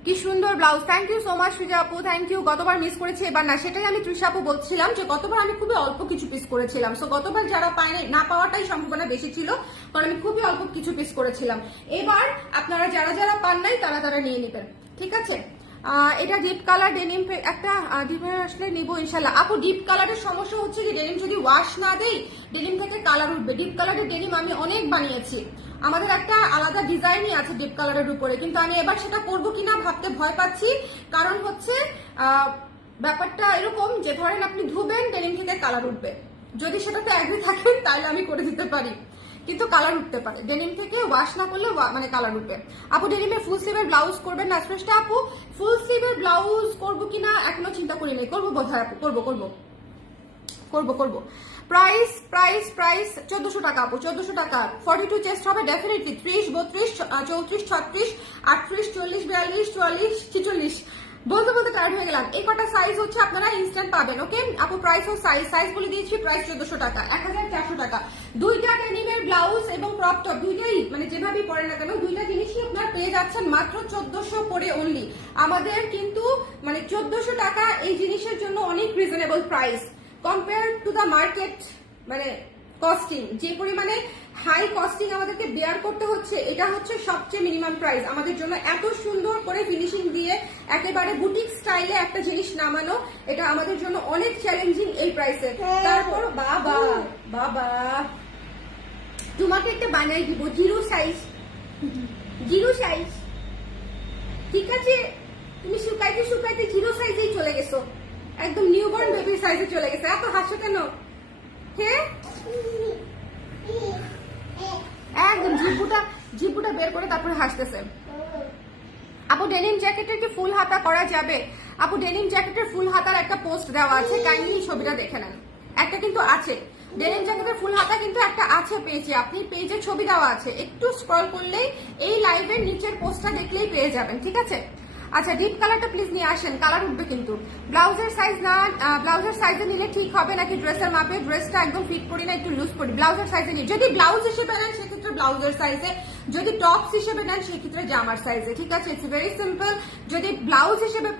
কি সুন্দর blouse, thank you so much Suja আপু, থ্যাংক ইউ। গতবার মিস করেছি, এবার না, সেটাই আমি তৃষা আপু বলছিলাম যে গতবার আমি খুবই অল্প কিছু পিস করেছিলাম, সো গতবার যারা পায়নি, না পাওয়াটাই সম্ভাবনা বেশি ছিল, কারণ আমি খুবই অল্প কিছু পিস করেছিলাম। এবার আপনারা যারা যারা পান নাই তারা তারা নিয়ে নেবেন, ঠিক আছে? এটা ডিপ কালার ডেনিম, একটা ডিপ আসলে নিবো ইনশাল্লাহ। আপু ডিপ কালারের সমস্যা হচ্ছে যে ডেনিম যদি ওয়াশ না দেই ডেনিম থেকে কালার উঠবে। ডিপ কালারের ডেনিম আমি অনেক বানিয়েছি, আমাদের একটা আলাদা ডিজাইনই আছে ডিপ কালারের উপরে, কিন্তু আমি এবার সেটা করবো কিনা ভাবতে ভয় পাচ্ছি, কারণ হচ্ছে ব্যাপারটা এরকম যে ধরেন আপনি ধুবেন ডেনিম থেকে কালার উঠবে, যদি সেটাতে অ্যাগ্রি থাকেন তাহলে আমি করে দিতে পারি, কিন্তু কালার উঠতে পারে ডেনিম থেকে ওয়াশ না করলে, মানে কালার উঠবে। আপু ডেনিমে ফুল স্লিভের ব্লাউজ করবেন না? শ্রেষ্ঠ আপু ফুল স্লিভের ব্লাউজ করবো কিনা এখনো চিন্তা করি নাই, করবো বোধহয় আপু, করবো। প্রাইস 1400 টাকা আপু, 1400 টাকা। 42 চেস্ট হবে ডেফিনেটলি, 30, 32, 34, 36, 38, 40, 42, 44, 46 বলতে বলতে টায়ার্ড হয়ে গেলাম। এই কটা সাইজ হচ্ছে আপনারা ইনস্ট্যান্ট পাবেন। ওকে আপু প্রাইস ও সাইজ বলে দিয়েছি, প্রাইস 1400 টাকা, 1400 টাকা। দুইটা ডেনিমের ব্লাউজ এবং ক্রপ টপ দুইটাই মানে যেভাবেই পরেন না কেন দুইটা জিনিসই আপনারা পেয়ে যাচ্ছেন মাত্র 1400 করে অনলি। আমাদের কিন্তু মানে 1400 টাকা এই জিনিসের জন্য অনেক reasonable price compare to the market, মানে কস্টিং যে পরিমাণে হাই কস্টিং আমাদেরকে বেয়ার করতে হচ্ছে, এটা হচ্ছে সবচেয়ে মিনিমাম প্রাইস আমাদের জন্য। এত সুন্দর করে ফিনিশিং দিয়ে একেবারে বুটিক স্টাইলে একটা জিনিস নামানো, এটা আমাদের জন্য অনেক চ্যালেঞ্জিং এই প্রাইসে। তারপর বাবা তোমাকে একটা বানাই দিব জিরো সাইজ, ঠিক আছে, তুমি শুকাইতে শুকাইতে জিরো সাইজেই চলে গেছো, একদম নিউবর্ন বেবির সাইজে চলে গেছে। এত হাসো কেন? হ্যাঁ, একদম জিব্বুটা বের করে তারপরে হাসতেছে। আপু ডেনিম জ্যাকেটের কি ফুল হাতা করা যাবে? আপু ডেনিম জ্যাকেটের ফুল হাতার একটা পোস্ট দেওয়া আছে, কাইন্ডলি ছবিটা দেখে নেন। একটা কিন্তু আছে, ডেনিম জ্যাকেটের ফুল হাতা কিন্তু একটা আছে পেজে, আপনি পেজে ছবি দেওয়া আছে, একটু স্ক্রল করলেই এই লাইভের নিচের পোস্টটা দেখলেই পেয়ে যাবেন, ঠিক আছে? আচ্ছা, ডিপ কালারটা প্লিজ নিয়ে আসেন, কালার উঠবে কিন্তু। ব্লাউজের সাইজ না, ব্লাউজের সাইজে নিলে ঠিক হবে নাকি ড্রেসের মাপে? ড্রেসটা একদম ফিট করি না, একটু লুজ করি। ব্লাউজের সাইজে নিয়ে, যদি ব্লাউজ হিসেবে নেন সেক্ষেত্রে ব্লাউজের সাইজে, যদি টপস হিসেবে নেন সেক্ষেত্রে জামার সাইজে, ঠিক আছে? It's very simple. যদি ব্লাউজ হিসেবে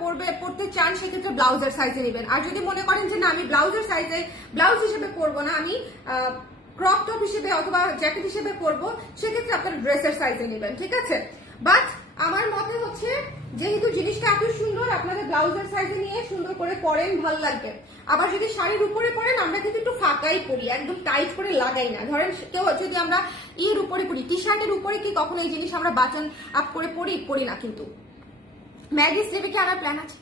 পড়তে চান সেক্ষেত্রে ব্লাউজের সাইজে নেবেন। আর যদি মনে করেন যে না আমি ব্লাউজ হিসেবে পরবো না, আমি ক্রপ টপ হিসেবে অথবা জ্যাকেট হিসেবে পরবো, সেক্ষেত্রে আপনার ড্রেসের সাইজে নেবেন, ঠিক আছে? বাট আমার মতে হচ্ছে যেহেতু জিনিসটা এত সুন্দর, আপনাদের ব্লাউজের সাইজে নিয়ে সুন্দর করে পরেন, ভালো লাগবে। আবার যদি শাড়ির উপরে পরেন, আমরা কিন্তু একটু ফাঁকাই পরি, একদম টাইট করে লাগাই না। ধরেন কেউ যদি আমরা এর উপরে পরি, টি শার্টের উপরে কি কখনো এই জিনিস আমরা বাটন আপ করে পরি না। কিন্তু ম্যাগি স্লিভে কি আনার প্ল্যান আছে?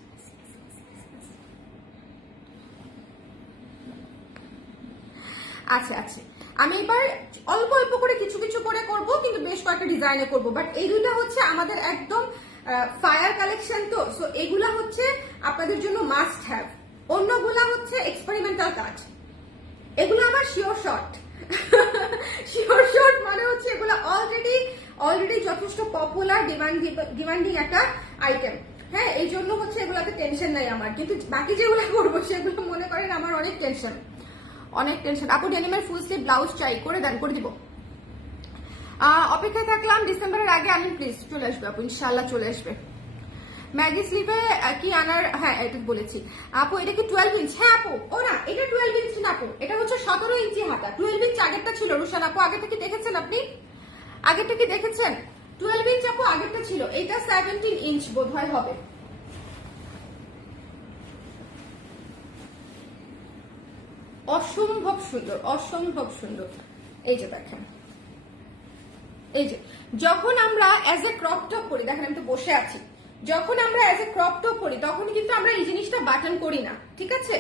আচ্ছা, আমি এবার অল্প অল্প করে কিছু কিছু করে করব, কিন্তু বেশ কয়েকটা ডিজাইনে করব। বাট এই দুইটা হচ্ছে আমাদের একদম ফায়ার কালেকশন, তো সো এগুলা হচ্ছে আপনাদের জন্য মাস্ট হ্যাভ। অন্যগুলা হচ্ছে এক্সপেরিমেন্টাল কাজ, এগুলো আমার শিওর শর্ট। শিওর শর্ট মানে হচ্ছে এগুলো অলরেডি যথেষ্ট পপুলার, ডিমান্ডিং একটা আইটেম। হ্যাঁ, এই জন্য হচ্ছে এগুলাতে টেনশন নাই আমার। কিন্তু বাকি যেগুলো করবো সেগুলো মনে করেন আমার অনেক টেনশন। আপু ডেনিমের ফুল স্লিভ ব্লাউজ চাই, করে দেন, করে দিব। অপেক্ষায় থাকলাম, ডিসেম্বরের আগে আনিন প্লিজ। চলে আসবে আপু, ইনশাল্লাহ চলে আসবে। ম্যাগি স্লিভে কি আনার? হ্যাঁ, এটা বলেছি আপু। এটা কি 12 ইঞ্চ? হ্যাঁ আপু, ও না, এটা 12 ইঞ্চ না আপু, এটা হচ্ছে 17 ইঞ্চি হাতা। 12 ইঞ্চ আগেরটা ছিল রুশান আপু, আগেরটা কি দেখেছেন আপনি? আগেরটা কি দেখেছেন? 12 ইঞ্চ আপু আগেরটা ছিল, এটা 17 ইঞ্চ বোধহয় হবে। অসম্ভব সুন্দর, অসম্ভব সুন্দর। এই যে দেখেন, এই যে যখন আমরা অ্যাজ এ ক্রপ টপ করি, দেখেন আমি তো বসে আছি, যখন আমরা অ্যাজ এ ক্রপ টপ করি তখন কিন্তু আমরা এই জিনিসটা বাটন করি না, ঠিক আছে?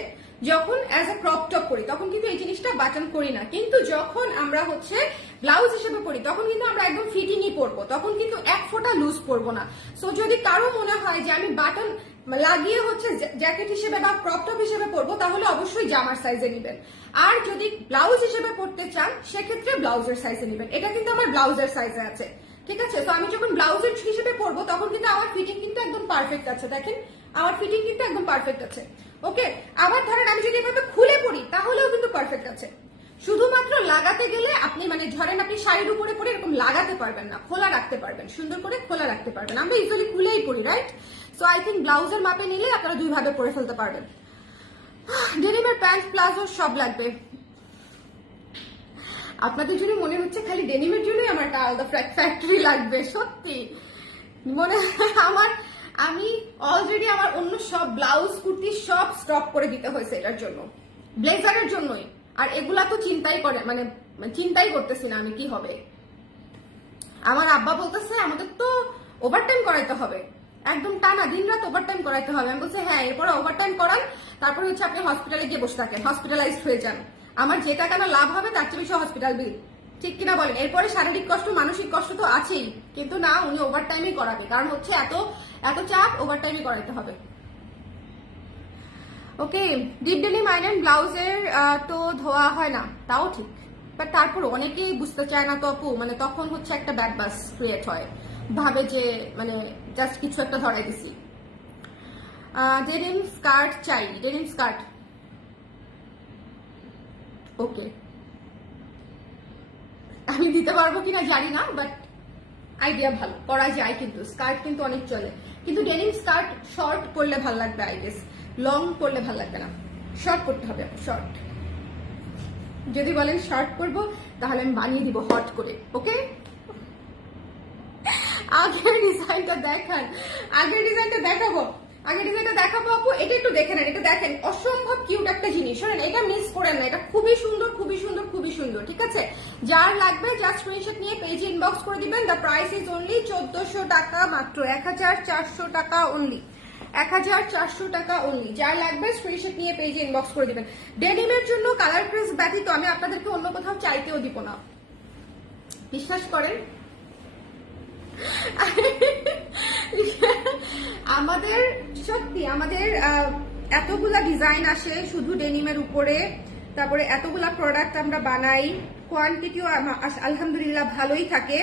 যখন অ্যাজ এ ক্রপ টপ করি তখন কিন্তু এই জিনিসটা বাটন করি না, কিন্তু যখন আমরা হচ্ছে ব্লাউজ হিসেবে পরি তখন কিন্তু আমরা একদম ফিটিংই পরবো, তখন কিন্তু এক ফোঁটা লুজ পরবো না। সো যদি কারো মনে হয় যে আমি বাটন লাগিয়ে হচ্ছে জ্যাকেট হিসেবে বা ক্রপ টপ হিসেবে পরবো, তাহলে অবশ্যই জামার সাইজে নেবেন। আর যদি ব্লাউজ হিসেবে পরতে চান সেক্ষেত্রে ব্লাউজের সাইজে নেবেন। এটা কিন্তু আমার ব্লাউজের সাইজে আছে, ঠিক আছে? তো আমি যখন ব্লাউজের হিসেবে পরবো তখন কিন্তু আমার ফিটিং কিন্তু একদম পারফেক্ট আছে। দেখেন আমার ফিটিং কিন্তু একদম পারফেক্ট আছে, ওকে? আবার ধরেন আমি যদি এভাবে খুলে পরি তাহলেও কিন্তু পারফেক্ট আছে। শুধুমাত্র লাগাতে গেলে আপনি মানে ধরেন আপনি শাড়ির উপরে পরে এরকম লাগাতে পারবেন না, খোলা রাখতে পারবেন, সুন্দর করে খোলা রাখতে পারবেন। আমরা ইউজুয়ালি খুলেই পরি, রাইট? সো আই থিঙ্ক ব্লাউজের মাপে নিলে আপনারা দুই ভাবে পরে ফেলতে পারবেন। ডেনিমের প্যান্ট প্লাজো সব লাগবে। আপনাদের জন্য মনে হচ্ছে খালি ডেনিমের জন্যই আমার একটা আলাদা ফ্যাক্টরি লাগবে, সত্যি মনে আমার আমি অলরেডি আমার অন্য সব ব্লাউজ কুর্তি সব স্টপ করে দিতে হয়েছে এটার জন্য, ব্লেজারের জন্যই। আর এগুলা তো চিন্তাই করে মানে চিন্তাই করতেছি না আমি কি হবে। আমার আব্বা বলতেছে আমাদের তো ওভারটাইম করাইতে হবে, একদম টানা দিন রাত ওভারটাইম করাইতে হবে। আমি বলছি হ্যাঁ, এরপরে ওভারটাইম করান, তারপরে হচ্ছে আপনি হসপিটালে গিয়ে বসে থাকেন, হসপিটালাইজড হয়ে যান, আমার যে টাকা না লাভ হবে তার চেয়ে বেশি হসপিটাল বিল, ঠিক কিনা বলেন? এরপরে শারীরিক কষ্ট মানসিক কষ্ট তো আছেই, কিন্তু না উনি ওভারটাইমই করাবে, কারণ হচ্ছে এত চাপ, ওভারটাইমই করাইতে হবে। ওকে, ডিপ ডেনিম আয়রন ব্লাউজের তো ধোয়া হয় না, তাও ঠিক, বাট তারপর অনেকেই বুঝতে চায় না তো আপু, মানে তখন হচ্ছে একটা ব্যাড বাস ক্রিয়েট হয়, ভাবে যে মানে জাস্ট কিছু একটা ধরাই দিছি। ডেনিম স্কার্ট চাই, ডেনিম স্কার্ট, ওকে আমি দিতে পারবো কিনা জানি না, বাট আইডিয়া ভালো, করা যায়। কিন্তু স্কার্ট কিন্তু অনেক চলে, কিন্তু ডেনিম স্কার্ট শর্ট পরলে ভালো লাগবে, আই গেস লং পরলে ভালো লাগবে না, শর্ট করতে হবে। শর্ট যদি বলেন শর্ট করবো তাহলে আমি বানিয়ে দিব হট করে, ওকে? আগের ডিজাইনটা দেখান, আগের ডিজাইনটা দেখাবো, আগে ডিজাইনটা দেখাবো আপু, এটা একটু দেখে নেন, এটা দেখেন অসম্ভব কিউট একটা জিনিস, শোনেন এটা মিস করেন না, এটা খুবই সুন্দর খুবই সুন্দর খুবই সুন্দর। ঠিক আছে, যার লাগবে জাস্ট স্ক্রিনশট নিয়ে পেজে ইনবক্স করে দিবেন। দ্য প্রাইস ইজ অনলি 1400 টাকা মাত্র, 1400 টাকা অনলি, 1400 টাকা অনলি। যার লাগবে স্ক্রিনশট নিয়ে পেজে ইনবক্স করে দিবেন। ডেনিমের জন্য কালার ড্রেস ব্যতীত আমি আপনাদেরকে অন্য কোথাও চাইতেও দিব না, বিশ্বাস করেন। আমাদের সত্যি আমাদের এতগুলা ডিজাইন আসে শুধু ডেনিমের উপরে, তারপরে এতগুলা প্রোডাক্ট আমরা বানাই, কোয়ান্টিটিও আলহামদুলিল্লাহ ভালোই থাকে,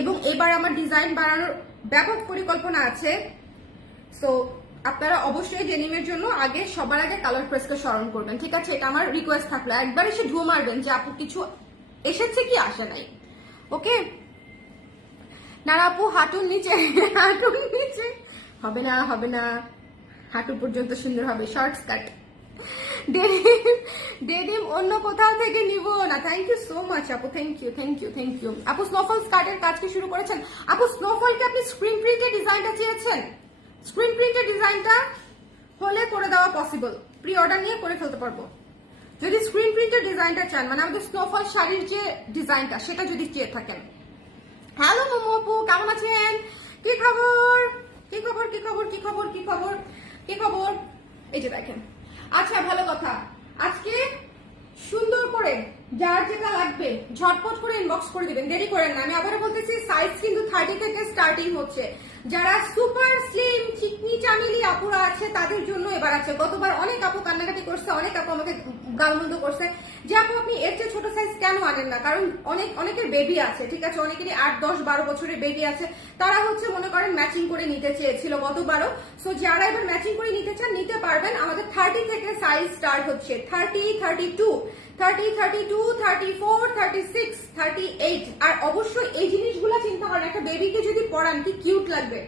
এবং এবার আমার ডিজাইন বানানোর ব্যাপক পরিকল্পনা আছে। সো আপনারা অবশ্যই ডেনিমের জন্য আগে সবার আগে কালার প্রেসকে স্মরণ করবেন। ঠিক আছে, এটা আমার রিকোয়েস্ট থাকলো, একবার এসে ঢুঁ মারবেন যে আপু কিছু এসেছে কি আসে নাই। ওকে না আপু হাঁটুর নিচে, হাঁটুর নিচে হবে না, হবে না, হাঁটু পর্যন্ত সুন্দর হবে, শর্ট স্কার্ট। ডেনিম অন্য কোথাও থেকে নিব না। থ্যাংক ইউ সো মাচ আপু, thank you thank you thank you. আপু স্নোফল স্কার্টের কাজ কি শুরু করেছেন? আপু স্নোফলকে আপনি স্ক্রিন প্রিন্টের ডিজাইনটা চেয়েছেন, স্ক্রিন প্রিন্টের ডিজাইনটা হলে করে দেওয়া পসিবল, প্রি অর্ডার নিয়ে করে ফেলতে পারবো। যদি স্ক্রিন প্রিন্টের ডিজাইনটা চান, মানে আমাদের স্নোফল শাড়ির যে ডিজাইনটা সেটা যদি চেয়ে থাকেন। হ্যালো মোমো আপু, কেমন আছেন? কি খবর কি খবর কি খবর কি খবর কি খবর কি খবর? এই যে দেখেন, আচ্ছা ভালো কথা, আজকে সুন্দর করে যার যেটা লাগবে ঝটপট করে ইনবক্স করে দিবেন, দেরি করেন না। আমি আবারও বলতেছি সাইজ কিন্তু 30 থেকে স্টার্টিং হচ্ছে। যারা সুপার স্লিম চিকনি চামিলি আপুরা আছে তাদের জন্য এবার আছে। গতবার অনেক আপু কান্নাকাটি করছে, অনেক আপু আমাকে গালমন্দ করছে যে আপু আপনি এর চেয়ে ছোট সাইজ কেন আনেন না, কারণ অনেকের বেবি আছে। ঠিক আছে, অনেকেরই 8, 10, 12 বছরের বেবি আছে, তারা হচ্ছে মনে করেন ম্যাচিং করে নিতে চেয়েছিল গতবারও। সো যারা এবার ম্যাচিং করে নিতে চান নিতে পারবেন। আমাদের 30 থেকে সাইজ স্টার্ট হচ্ছে, 30, 32, 30, 32, 34, 36, 38। আর অবশ্যই এই জিনিসগুলো চিন্তা করেন, একটা বেবিকে যদি পরান কি কিউট লাগবে।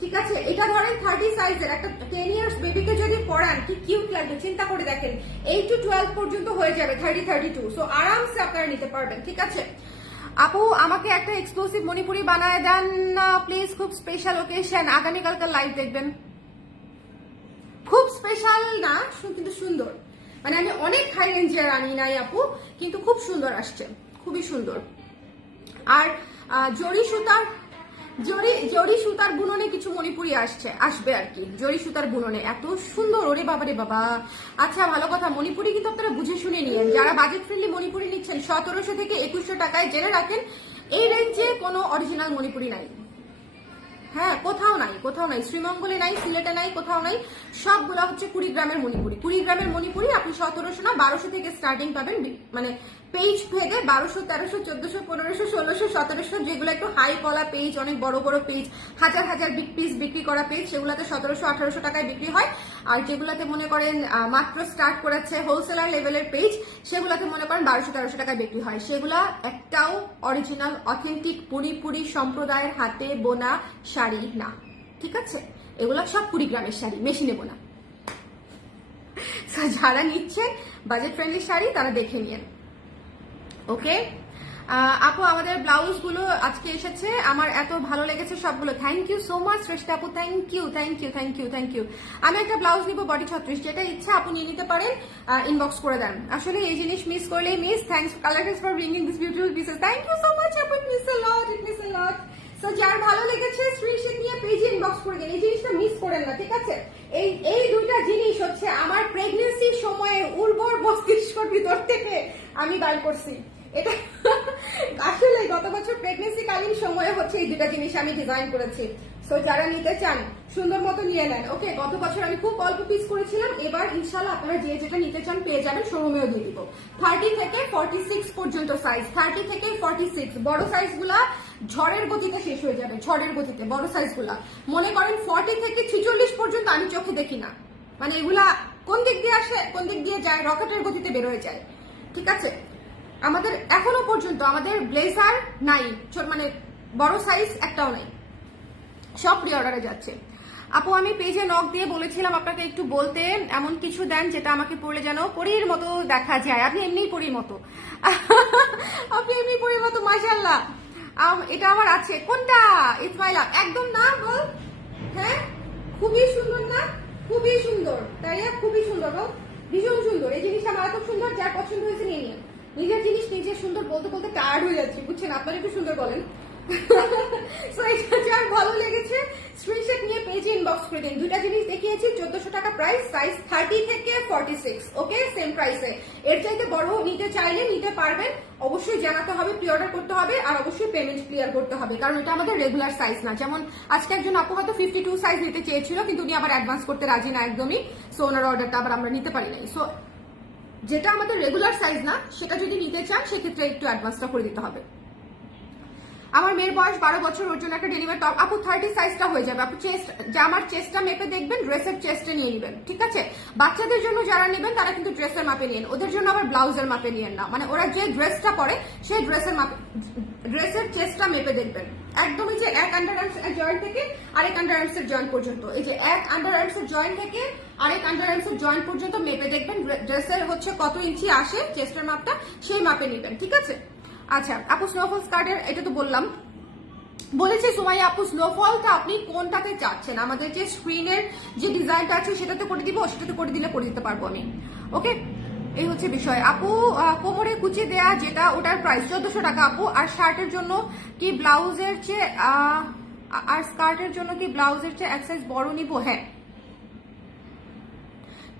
ঠিক আছে, এটা ধরেন 30 সাইজের একটা 10 ইয়ার্স বেবিকে যদি পরান কি কিউট লাগবে, চিন্তা করে দেখেন। 8 to 12 পর্যন্ত হয়ে যাবে 30, 32। সো আরামসে আপনারা নিতে পারবেন। ঠিক আছে আপু, আমাকে একটা এক্সক্লুসিভ মণিপুরি বানায় দেন না প্লিজ, খুব স্পেশাল ওকেশন। আগামীকালকার লাইভ দেখবেন, খুব স্পেশাল না কিন্তু সুন্দর, মানে আমি অনেক হাই রেঞ্জের আনি নাই আপু, কিন্তু খুব সুন্দর আসছে, খুবই সুন্দর। আর জরি সুতার বুননে কিছু মণিপুরি আসবে আর কি, জরি সুতার বুননে এত সুন্দর, ওরে বাবা রে বাবা। আচ্ছা ভালো কথা, মণিপুরি কিন্তু আপনারা বুঝে শুনে নিয়েন, যারা বাজেট ফ্রেন্ডলি মণিপুরি নিচ্ছেন 1700 থেকে 2100 টাকায়, জেনে রাখেন এই রেঞ্জে কোনো অরিজিনাল মণিপুরি নাই। হ্যাঁ, কোথাও নাই, কোথাও নাই, শ্রীমঙ্গলে নাই, সিলেটে নাই, কোথাও নাই। সবগুলা হচ্ছে 20 গ্রামের মণিপুরি। 20 গ্রামের মণিপুরি আপনি 1700 না 1200 থেকে স্টার্টিং পাবেন, মানে পেজ ভেদে 1200, 1300, 1400, 1500, 1600, 1700, যেগুলো একটু হাই পলা পেজ, অনেক বড় বড় পেজ, হাজার হাজার পিস বিক্রি করা পেজ, সেগুলোতে 1700, 1800 টাকায় বিক্রি হয়। আর যেগুলাতে মনে করেন মাত্র স্টার্ট করেছে হোলসেলার লেভেলের পেজ, সেগুলাতে মনে করেন 1200, 1300 টাকায় বিক্রি হয়। সেগুলা একটাও অরিজিনাল অথেন্টিক মণিপুরি সম্প্রদায়ের হাতে বোনা শাড়ি না। ঠিক আছে, এগুলো সব 20 গ্রামের শাড়ি, মেশিনে বোনা। যারা নিচ্ছেন বাজেট ফ্রেন্ডলি শাড়ি তারা দেখে নিন। ওকে আপু, আমাদের ব্লাউজ গুলো আজকে এসেছে, আমার এত ভালো লেগেছে সবগুলো। Thank you so much Shreshtha আপু, thank you thank you thank you thank you. আমি একটা ব্লাউজ নিবো বডি 36, যেটা ইচ্ছা আপু নিয়ে নিতে পারেন, ইনবক্স করে দেন। আসলে এই জিনিস মিস করলেই miss. Thanks colours for bringing this beautiful pieces, thank you so much আপু, it miss a lot, it miss a lot. So যার ভালো লেগেছে স্ক্রিনশট নিয়ে পেজে ইনবক্স করে দিন, এই জিনিসটা মিস করেন না। ঠিক আছে, এই দুইটা জিনিস হচ্ছে আমার প্রেগন্যান্সির সময়ে উর্বর মস্তিষ্কর ভিতর থেকে আমি বার করছি। এটা আসলে গত বছর প্রেগন্যান্সি কালীন সময়ে হচ্ছে এই দুটা জিনিস আমি ডিজাইন করেছি। সো যারা নিতে চান সুন্দর মতো নিয়ে নেন। ওকে, গত বছর আমি খুব অল্প পিস করেছিলাম, এবার ইনশাল্লাহ আপনারা যে যেটা নিতে চান পেয়ে যাবেন, শোরুমেও দিয়ে দিব। 30 থেকে 46 পর্যন্ত সাইজ, 30 থেকে 46। বড় সাইজ গুলা ঝড়ের গতিতে শেষ হয়ে যাবে, ঝড়ের গতিতে বড় সাইজ গুলা। মনে করেন 40 থেকে 46 পর্যন্ত আমি চোখে দেখি না, মানে এগুলা কোন দিক দিয়ে আসে কোন দিক দিয়ে যায়, রকেটের গতিতে বের হয়ে যায়। ঠিক আছে, আমাদের এখনো পর্যন্ত আমাদের ব্লেজার নাই, মানে বড় সাইজ একটাও নাই, সব প্রি অর্ডারে যাচ্ছে। আপু আমি পেজে নক দিয়ে বলেছিলাম আপনাকে একটু বলতে, এমন কিছু দেন যেটা আমাকে পড়লে যেন পরীর মতো দেখা যায়। আপনি এমনিই পরীর মতো, আপনি এমনি পরীর মতো, মাশাআল্লাহ। এটা আমার আছে। কোনটা? ইসমাইলা একদম না বল, হ্যাঁ খুবই সুন্দর না? খুবই সুন্দর তাই না? খুবই সুন্দর গো, ভীষণ সুন্দর। এই জিনিসটা মারাত্মক সুন্দর, যার পছন্দ হয়েছে নিয়ে নিন। নিজের জিনিস নিজে সুন্দর বলতে বলতে টায়ার্ড হয়ে যাচ্ছে, বুঝছেন? আপনারা একটু সুন্দর বলেন। সো এটা যার ভালো লেগেছে স্ক্রিনশট নিয়ে পেজে ইনবক্স করে দিন। দুটা জিনিস দেখিয়েছি, 1400 টাকা প্রাইস, সাইজ 30 থেকে 46, ওকে, সেম প্রাইসে। এর চাইতে বড় নিতে চাইলে নিতে পারবেন, অবশ্যই জানাতে হবে, প্রি অর্ডার করতে হবে, আর অবশ্যই পেমেন্ট ক্লিয়ার করতে হবে, কারণ এটা আমাদের রেগুলার সাইজ না। যেমন আজকে একজন আপু হয়তো 52 সাইজ নিতে চেয়েছিল, কিন্তু উনি আবার অ্যাডভান্স করতে রাজি না একদমই, সো ওনার অর্ডারটা আবার আমরা নিতে পারি নাই। সো যেটা আমাদের রেগুলার সাইজ না, সেটা যদি নিতে চান সেক্ষেত্রে একটু অ্যাডভান্সটা করে দিতে হবে। আমার মেয়ের বয়স 12 বছর, ওর জন্য একটা ডেলিভারি টপ আপু 30 সাইজটা হয়ে যাবে। আপু চেস্ট, জামার চেস্টটা মেপে দেখবেন, ড্রেসের চেস্টে নিয়ে নেবেন, ঠিক আছে? বাচ্চাদের জন্য যারা নেবেন তারা কিন্তু ড্রেসের মাপে নিয়েন, ওদের জন্য আবার ব্লাউজের মাপে নিয়েন না। মানে ওরা যে ড্রেসটা পরে সেই ড্রেসের মাপে, ড্রেসের চেস্টটা মেপে দেখবেন। একদমই যে এক আন্ডার আর্মস জয়েন্ট থেকে আরেক আন্ডার আর্মস এর জয়েন্ট পর্যন্ত, এই যে এক আন্ডার আর্মস এর জয়েন্ট থেকে আরেক আন্ডার আর্মস এর জয়েন্ট পর্যন্ত মেপে দেখবেন ড্রেসের হচ্ছে কত ইঞ্চি আসে চেস্টের মাপটা, সেই মাপে নেবেন, ঠিক আছে? আচ্ছা আপু স্নোফল স্কার্টের এটা তো বললাম, বলেছি সুমাইয়া আপু স্নোফলটা আপনি কোনটাতে চাচ্ছেন, আমাদের যে স্ক্রিনের যে ডিজাইনটা আছে সেটাতে করে দিব, সেটাতে করে দিলে করে দিতে পারবো আমি, ওকে? এই হচ্ছে বিষয়। আপু কোমরে কুচি দেয়া যেটা, ওটার প্রাইস 1400 টাকা আপু। আর শার্টের জন্য কি ব্লাউজের চেয়ে আর স্কার্টের জন্য কি ব্লাউজের চেয়ে এক সাইজ বড় নিব? হ্যাঁ,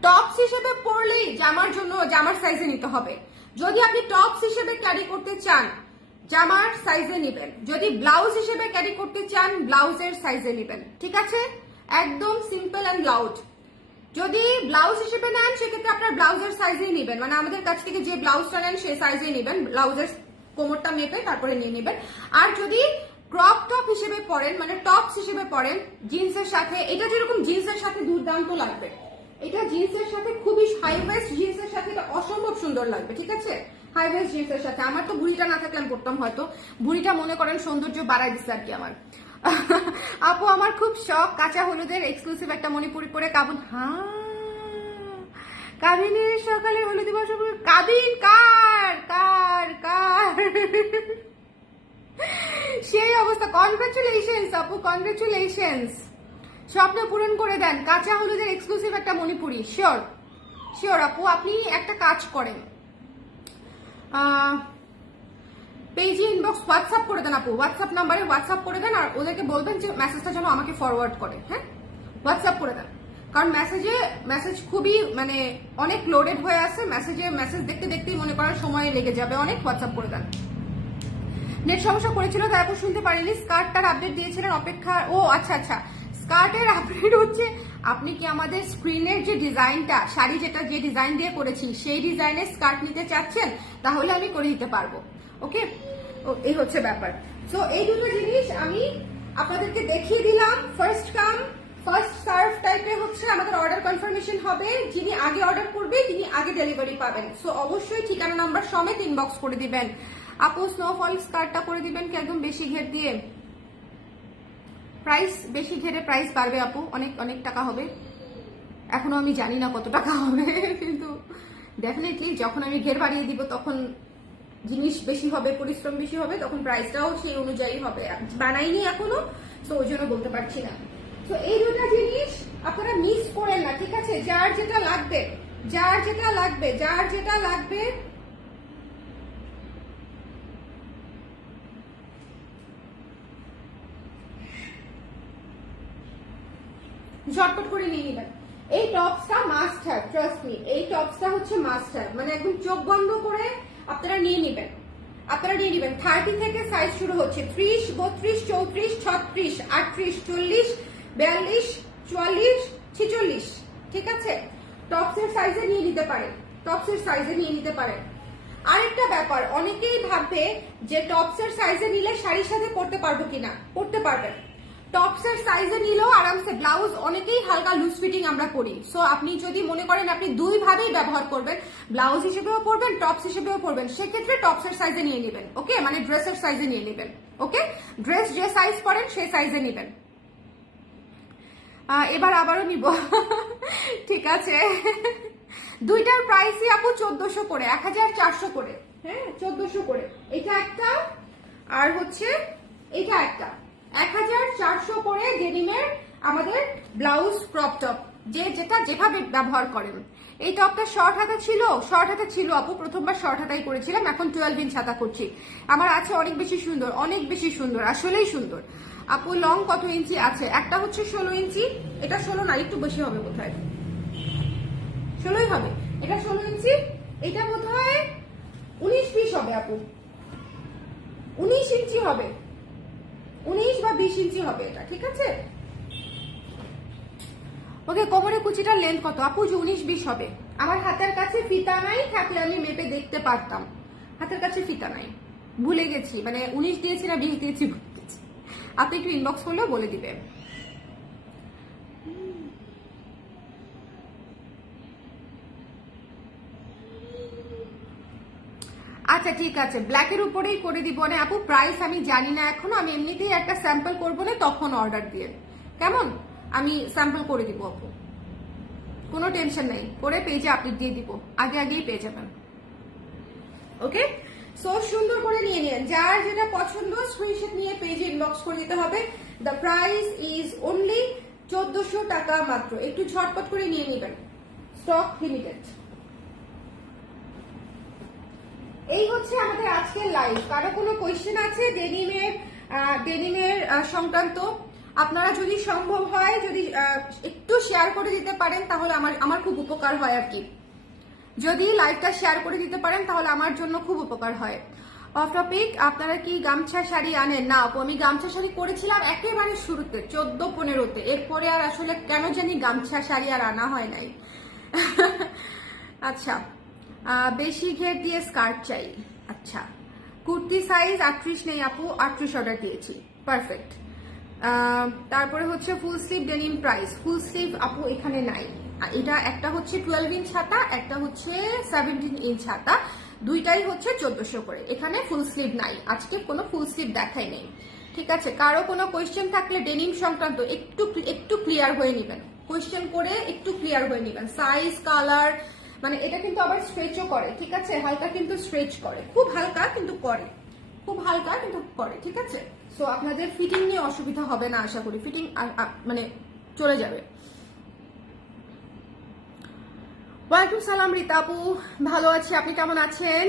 টপস হিসেবে পরলেই জামার জন্য জামার সাইজে নিতে হবে। যদি আপনি টপস হিসেবে ক্যারি করতে চান জামার সাইজে নেবেন, যদি ব্লাউজ হিসেবে ক্যারি করতে চান ব্লাউজের সাইজে নেবেন, ঠিক আছে? একদম সিম্পল অ্যান্ড লাউড। যদি ব্লাউজ হিসেবে নেন সেক্ষেত্রে আপনার ব্লাউজের সাইজেই নেবেন, মানে আমাদের কাছ থেকে যে ব্লাউজটা নেন সেই সাইজেই নেবেন, ব্লাউজের কোমরটা মেপে তারপরে নিয়ে নেবেন। আর যদি ক্রপ টপ হিসেবে পরেন, মানে টপস হিসেবে পরেন জিন্সের সাথে, এটা যেরকম জিন্সের সাথে দুর্দান্ত লাগবে, এটা জিন্সের সাথে খুবই হাই ওয়েস্ট জিন্সের সাথে এটা অসম্ভব সুন্দর লাগবে, ঠিক আছে? হাই ওয়েস্ট জিন্সের সাথে। আমার তো ভুঁড়িটা না থাকলে আমি পড়তাম হয়তো, ভুঁড়িটা মনে করেন সৌন্দর্য বাড়াই দিচ্ছে আর কি আমার। আপু আমার খুব শখ কাঁচা হলুদের এক্সক্লুসিভ একটা মণিপুরি পরে কাবুন। হ্যাঁ, কাবিনের সকালে হলুদ দিবস, কাবিন কার কার কার সেই অবস্থা। কনগ্রাচুলেশনস আপু, কনগ্রাচুলেশনস, স্বপ্ন পূরণ করে দেন। কাঁচা হলুদের এক্সক্লুসিভ একটা মণিপুরি, শিওর শিওর আপু। আপনি একটা কাজ করেন, পেজে ইনবক্স হোয়াটসঅ্যাপ করে দেন আপু, হোয়াটসঅ্যাপ নাম্বারে হোয়াটসঅ্যাপ করে দেন, আর ওদেরকে বলবেন যে মেসেজটা যেন আমাকে ফরওয়ার্ড করে। হ্যাঁ, হোয়াটসঅ্যাপ করে দেন, কারণ মেসেজ খুবই মানে অনেক লোডেড হয়ে আছে, মেসেজ দেখতে দেখতেই মনে করার সময় লেগে যাবে অনেক। হোয়াটসঅ্যাপ করে দেন। নেট সমস্যা করেছিল তাই আপু শুনতে পারিনি। স্কার্টটার আপডেট দিয়েছিলেন, অপেক্ষা। ও আচ্ছা আচ্ছা, স্কার্টের আপডেট হচ্ছে, আপনি কি আমাদের স্ক্রিনের যে ডিজাইনটা, শাড়ি যেটা যে ডিজাইন দিয়ে করেছি সেই ডিজাইনের স্কার্ট নিতে চাচ্ছেন, তাহলে আমি করে দিতে পারবো, ওকে? এই হচ্ছে ব্যাপার। সো এই দুটো জিনিস আমি আপনাদেরকে দেখিয়ে দিলাম। ফার্স্ট কাম ফার্স্ট সার্ভ টাইপের হচ্ছে আমাদের অর্ডার কনফার্মেশন হবে, যিনি আগে অর্ডার করবে তিনি আগে ডেলিভারি পাবেন। সো অবশ্যই ঠিকানা নাম্বার সমেত ইনবক্স করে দিবেন। আপু স্নোফল স্কার্টটা করে দিবেন কি একদম বেশি ঘের দিয়ে? প্রাইস বেশি ঘেরে প্রাইস বাড়বে আপু, অনেক অনেক টাকা হবে। এখনো আমি জানি না কত টাকা হবে, কিন্তু ডেফিনেটলি যখন আমি ঘের বাড়িয়ে দিব তখন জিনিস বেশি হবে, পরিশ্রম বেশি হবে, তখন প্রাইসটাও সেই অনুযায়ী হবে। বানাইনি এখনো, তো ওই জন্য বলতে পারছি না। তো এই দুটা জিনিস আপনারা মিস করেন না, ঠিক আছে? যার যেটা লাগবে, যার যেটা লাগবে, যার যেটা লাগবে ঝটপট করে নিয়ে নেবেন। এই টপসটা মাস্ট হ্যাভ, ট্রাস্ট মি, এই টপসটা হচ্ছে মাস্ট হ্যাভ, মানে একদম চোখ বন্ধ করে আপনারা নিয়ে নেবেন, আপনারা নিয়ে নেবেন। 30 থেকে সাইজ শুরু হচ্ছে 30, 32, 34, 36, 38, 40, 42, 44, 46, ঠিক আছে? টপসের সাইজে নিয়ে নিতে পারেন, টপসের সাইজে নিয়ে নিতে পারেন। আরেকটা ব্যাপার, অনেকেই ভাববে যে টপসের সাইজে নিলে শাড়ির সাথে পরতে পারবো কিনা, পরতে পারবেন। টপসের সাইজে নিলেও আরামসে, ব্লাউজ অনেকেই হালকা লুজ ফিটিং আমরা করি। সো আপনি যদি মনে করেন আপনি দুই ভাবেই ব্যবহার করবেন, ব্লাউজ হিসেবেও পরবেন, টপস হিসেবেও পরবেন, সেক্ষেত্রে টপসের সাইজে নিয়ে নেবেন, ওকে? মানে ড্রেসের সাইজে নিয়ে নেবেন, ওকে? ড্রেস যে সাইজ পরেন সেই সাইজে নেবেন। এবার আবারও নিব, ঠিক আছে? দুইটার প্রাইসই আপু 1400 করে, 1400 করে, হ্যাঁ 1400 করে। এটা একটা আর হচ্ছে এটা একটা, 1400 করে ডেনিমের আমাদের ব্লাউজ ক্রপ টপ, যে যেটা যেভাবে ব্যবহার করেন। এই টপটা শর্ট হাতা ছিল, আপু প্রথমবার শর্ট হাতাই করেছিলাম, এখন 12 ইঞ্চ হাতা করছি। আমার আছে অনেক বেশি সুন্দর, অনেক বেশি সুন্দর, আসলেই সুন্দর। আপু লং কত ইঞ্চি আছে? একটা হচ্ছে 16 ইঞ্চি, এটা 16 না, একটু বেশি হবে বোধহয়, 16ই হবে। এটা 16 ইঞ্চি, এটা বোধহয় 19 পিস হবে আপু, 19 ইঞ্চি হবে, 19 বা 20 ইঞ্চি হবে এটা, ঠিক আছে? ওকে, কোমরের কুচিটার লেন্থ কত? আপু 19-20 হবে। আমার হাতের কাছে ফিতা নাই, থাকলে আমি মেপে দেখতে পারতাম। হাতের কাছে ফিতা নাই, ভুলে গেছি, মানে 19 দিয়েছি না 20 দিয়েছি ভুলে গেছি। আপনি একটু ইনবক্স করলেও বলে দিবে। আচ্ছা ঠিক আছে, ব্ল্যাকের উপরেই করে দিব না আপু, প্রাইস আমি জানি না এখনো, আমি এমনিতেই একটা স্যাম্পল করবো না, তখন অর্ডার দিয়ে, কেমন? আমি স্যাম্পল করে দিব আপু, কোনো টেনশন নেই, করে পেজে আপডেট দিয়ে দিব, আগেই পেয়ে যাবেন। ওকে, সো সুন্দর করে নিয়ে নিন, যার যেটা পছন্দ স্ক্রিনশট নিয়ে পেজে ইনবক্স করে দিতে হবে। দ্য প্রাইস ইজ অনলি 1400 টাকা মাত্র, একটু ঝটপট করে নিয়ে নেবেন, স্টক লিমিটেড। এই হচ্ছে আমাদের আজকের লাইভ। কারো কোনো কোয়েশ্চেন আছে ডেনিমের সংক্রান্ত? আপনারা যদি সম্ভব হয়, যদি একটু শেয়ার করে দিতে পারেন তাহলে আমার খুব উপকার হয় আর কি। যদি লাইভটা শেয়ার করে দিতে পারেন তাহলে আমার জন্য খুব উপকার হয়। অফ টপিক, আপনারা কি গামছা শাড়ি আনেন? না আপু, আমি গামছা শাড়ি করেছিলাম একেবারে শুরুতে 14-15-তে, এরপরে আর আসলে কেন জানি গামছা শাড়ি আর আনা হয় নাই। আচ্ছা, বেশি ঘের দিয়ে স্কার্ট চাই। আচ্ছা, কুর্তি সাইজ 38 নেই আপু, 38 অর্ডার দিয়েছি, পারফেক্ট। তারপরে হচ্ছে full sleeve denim price, full sleeve আপু এখানে নাই। এটা একটা হচ্ছে 12 ইঞ্চ হাতা, একটা হচ্ছে 17 ইঞ্চ হাতা, দুইটাই হচ্ছে 1400 করে। এখানে ফুল স্লিভ নাই, আজকে কোনো ফুল স্লিভ দেখাই নেই, ঠিক আছে? কারো কোনো কোয়েশ্চেন থাকলে ডেনিম সংক্রান্ত একটু ক্লিয়ার হয়ে নেবেন, কোয়েশ্চেন করে একটু ক্লিয়ার হয়ে নেবেন। সাইজ, কালার, মানে এটা কিন্তু আবার স্ট্রেচও করে, ঠিক আছে? হালকা কিন্তু স্ট্রেচ করে, খুব হালকা কিন্তু করে, খুব হালকা কিন্তু করে, ঠিক আছে? সো আপনাদের ফিটিং নিয়ে অসুবিধা হবে না আশা করি, ফিটিং মানে চলে যাবে। ওয়ালাইকুম সালাম রীতা আপু, ভালো আছি, আপনি কেমন আছেন?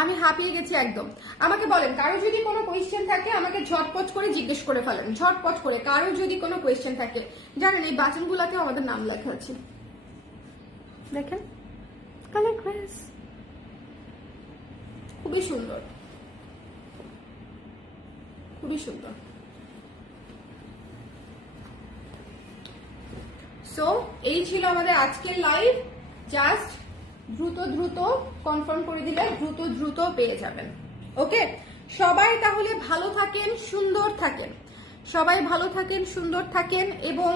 আমি হাঁপিয়ে গেছি একদম। আমাকে বলেন, কারো যদি কোনো কোয়েশ্চেন থাকে আমাকে ঝটপট করে জিজ্ঞেস করে ফেলেন, ঝটপট করে কারো যদি কোনো কোয়েশ্চেন থাকে। জানেন এই বাটনগুলোতেও আমাদের নাম লেখা আছে, দেখেন, কালার ক্রেস, খুবই সুন্দর, খুবই সুন্দর। সো এই ছিল আমাদের আজকের লাইভ, জাস্ট দ্রুত কনফার্ম করে দিলে দ্রুত পেয়ে যাবেন। ওকে, সবাই তাহলে ভালো থাকেন, সুন্দর থাকেন, সবাই ভালো থাকেন, সুন্দর থাকেন, এবং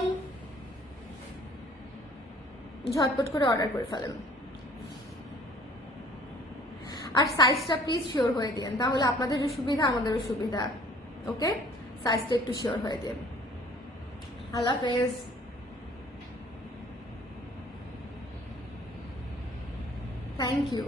ঝটপট করে অর্ডার করে ফেলেন। আর সাইজটা প্লিজ শিওর হয়ে দিন, তাহলে আপনাদেরও সুবিধা আমাদেরও সুবিধা। ওকে, সাইজটা একটু শিওর হয়ে দিন। আল্লাহ হাফেজ। Thank you.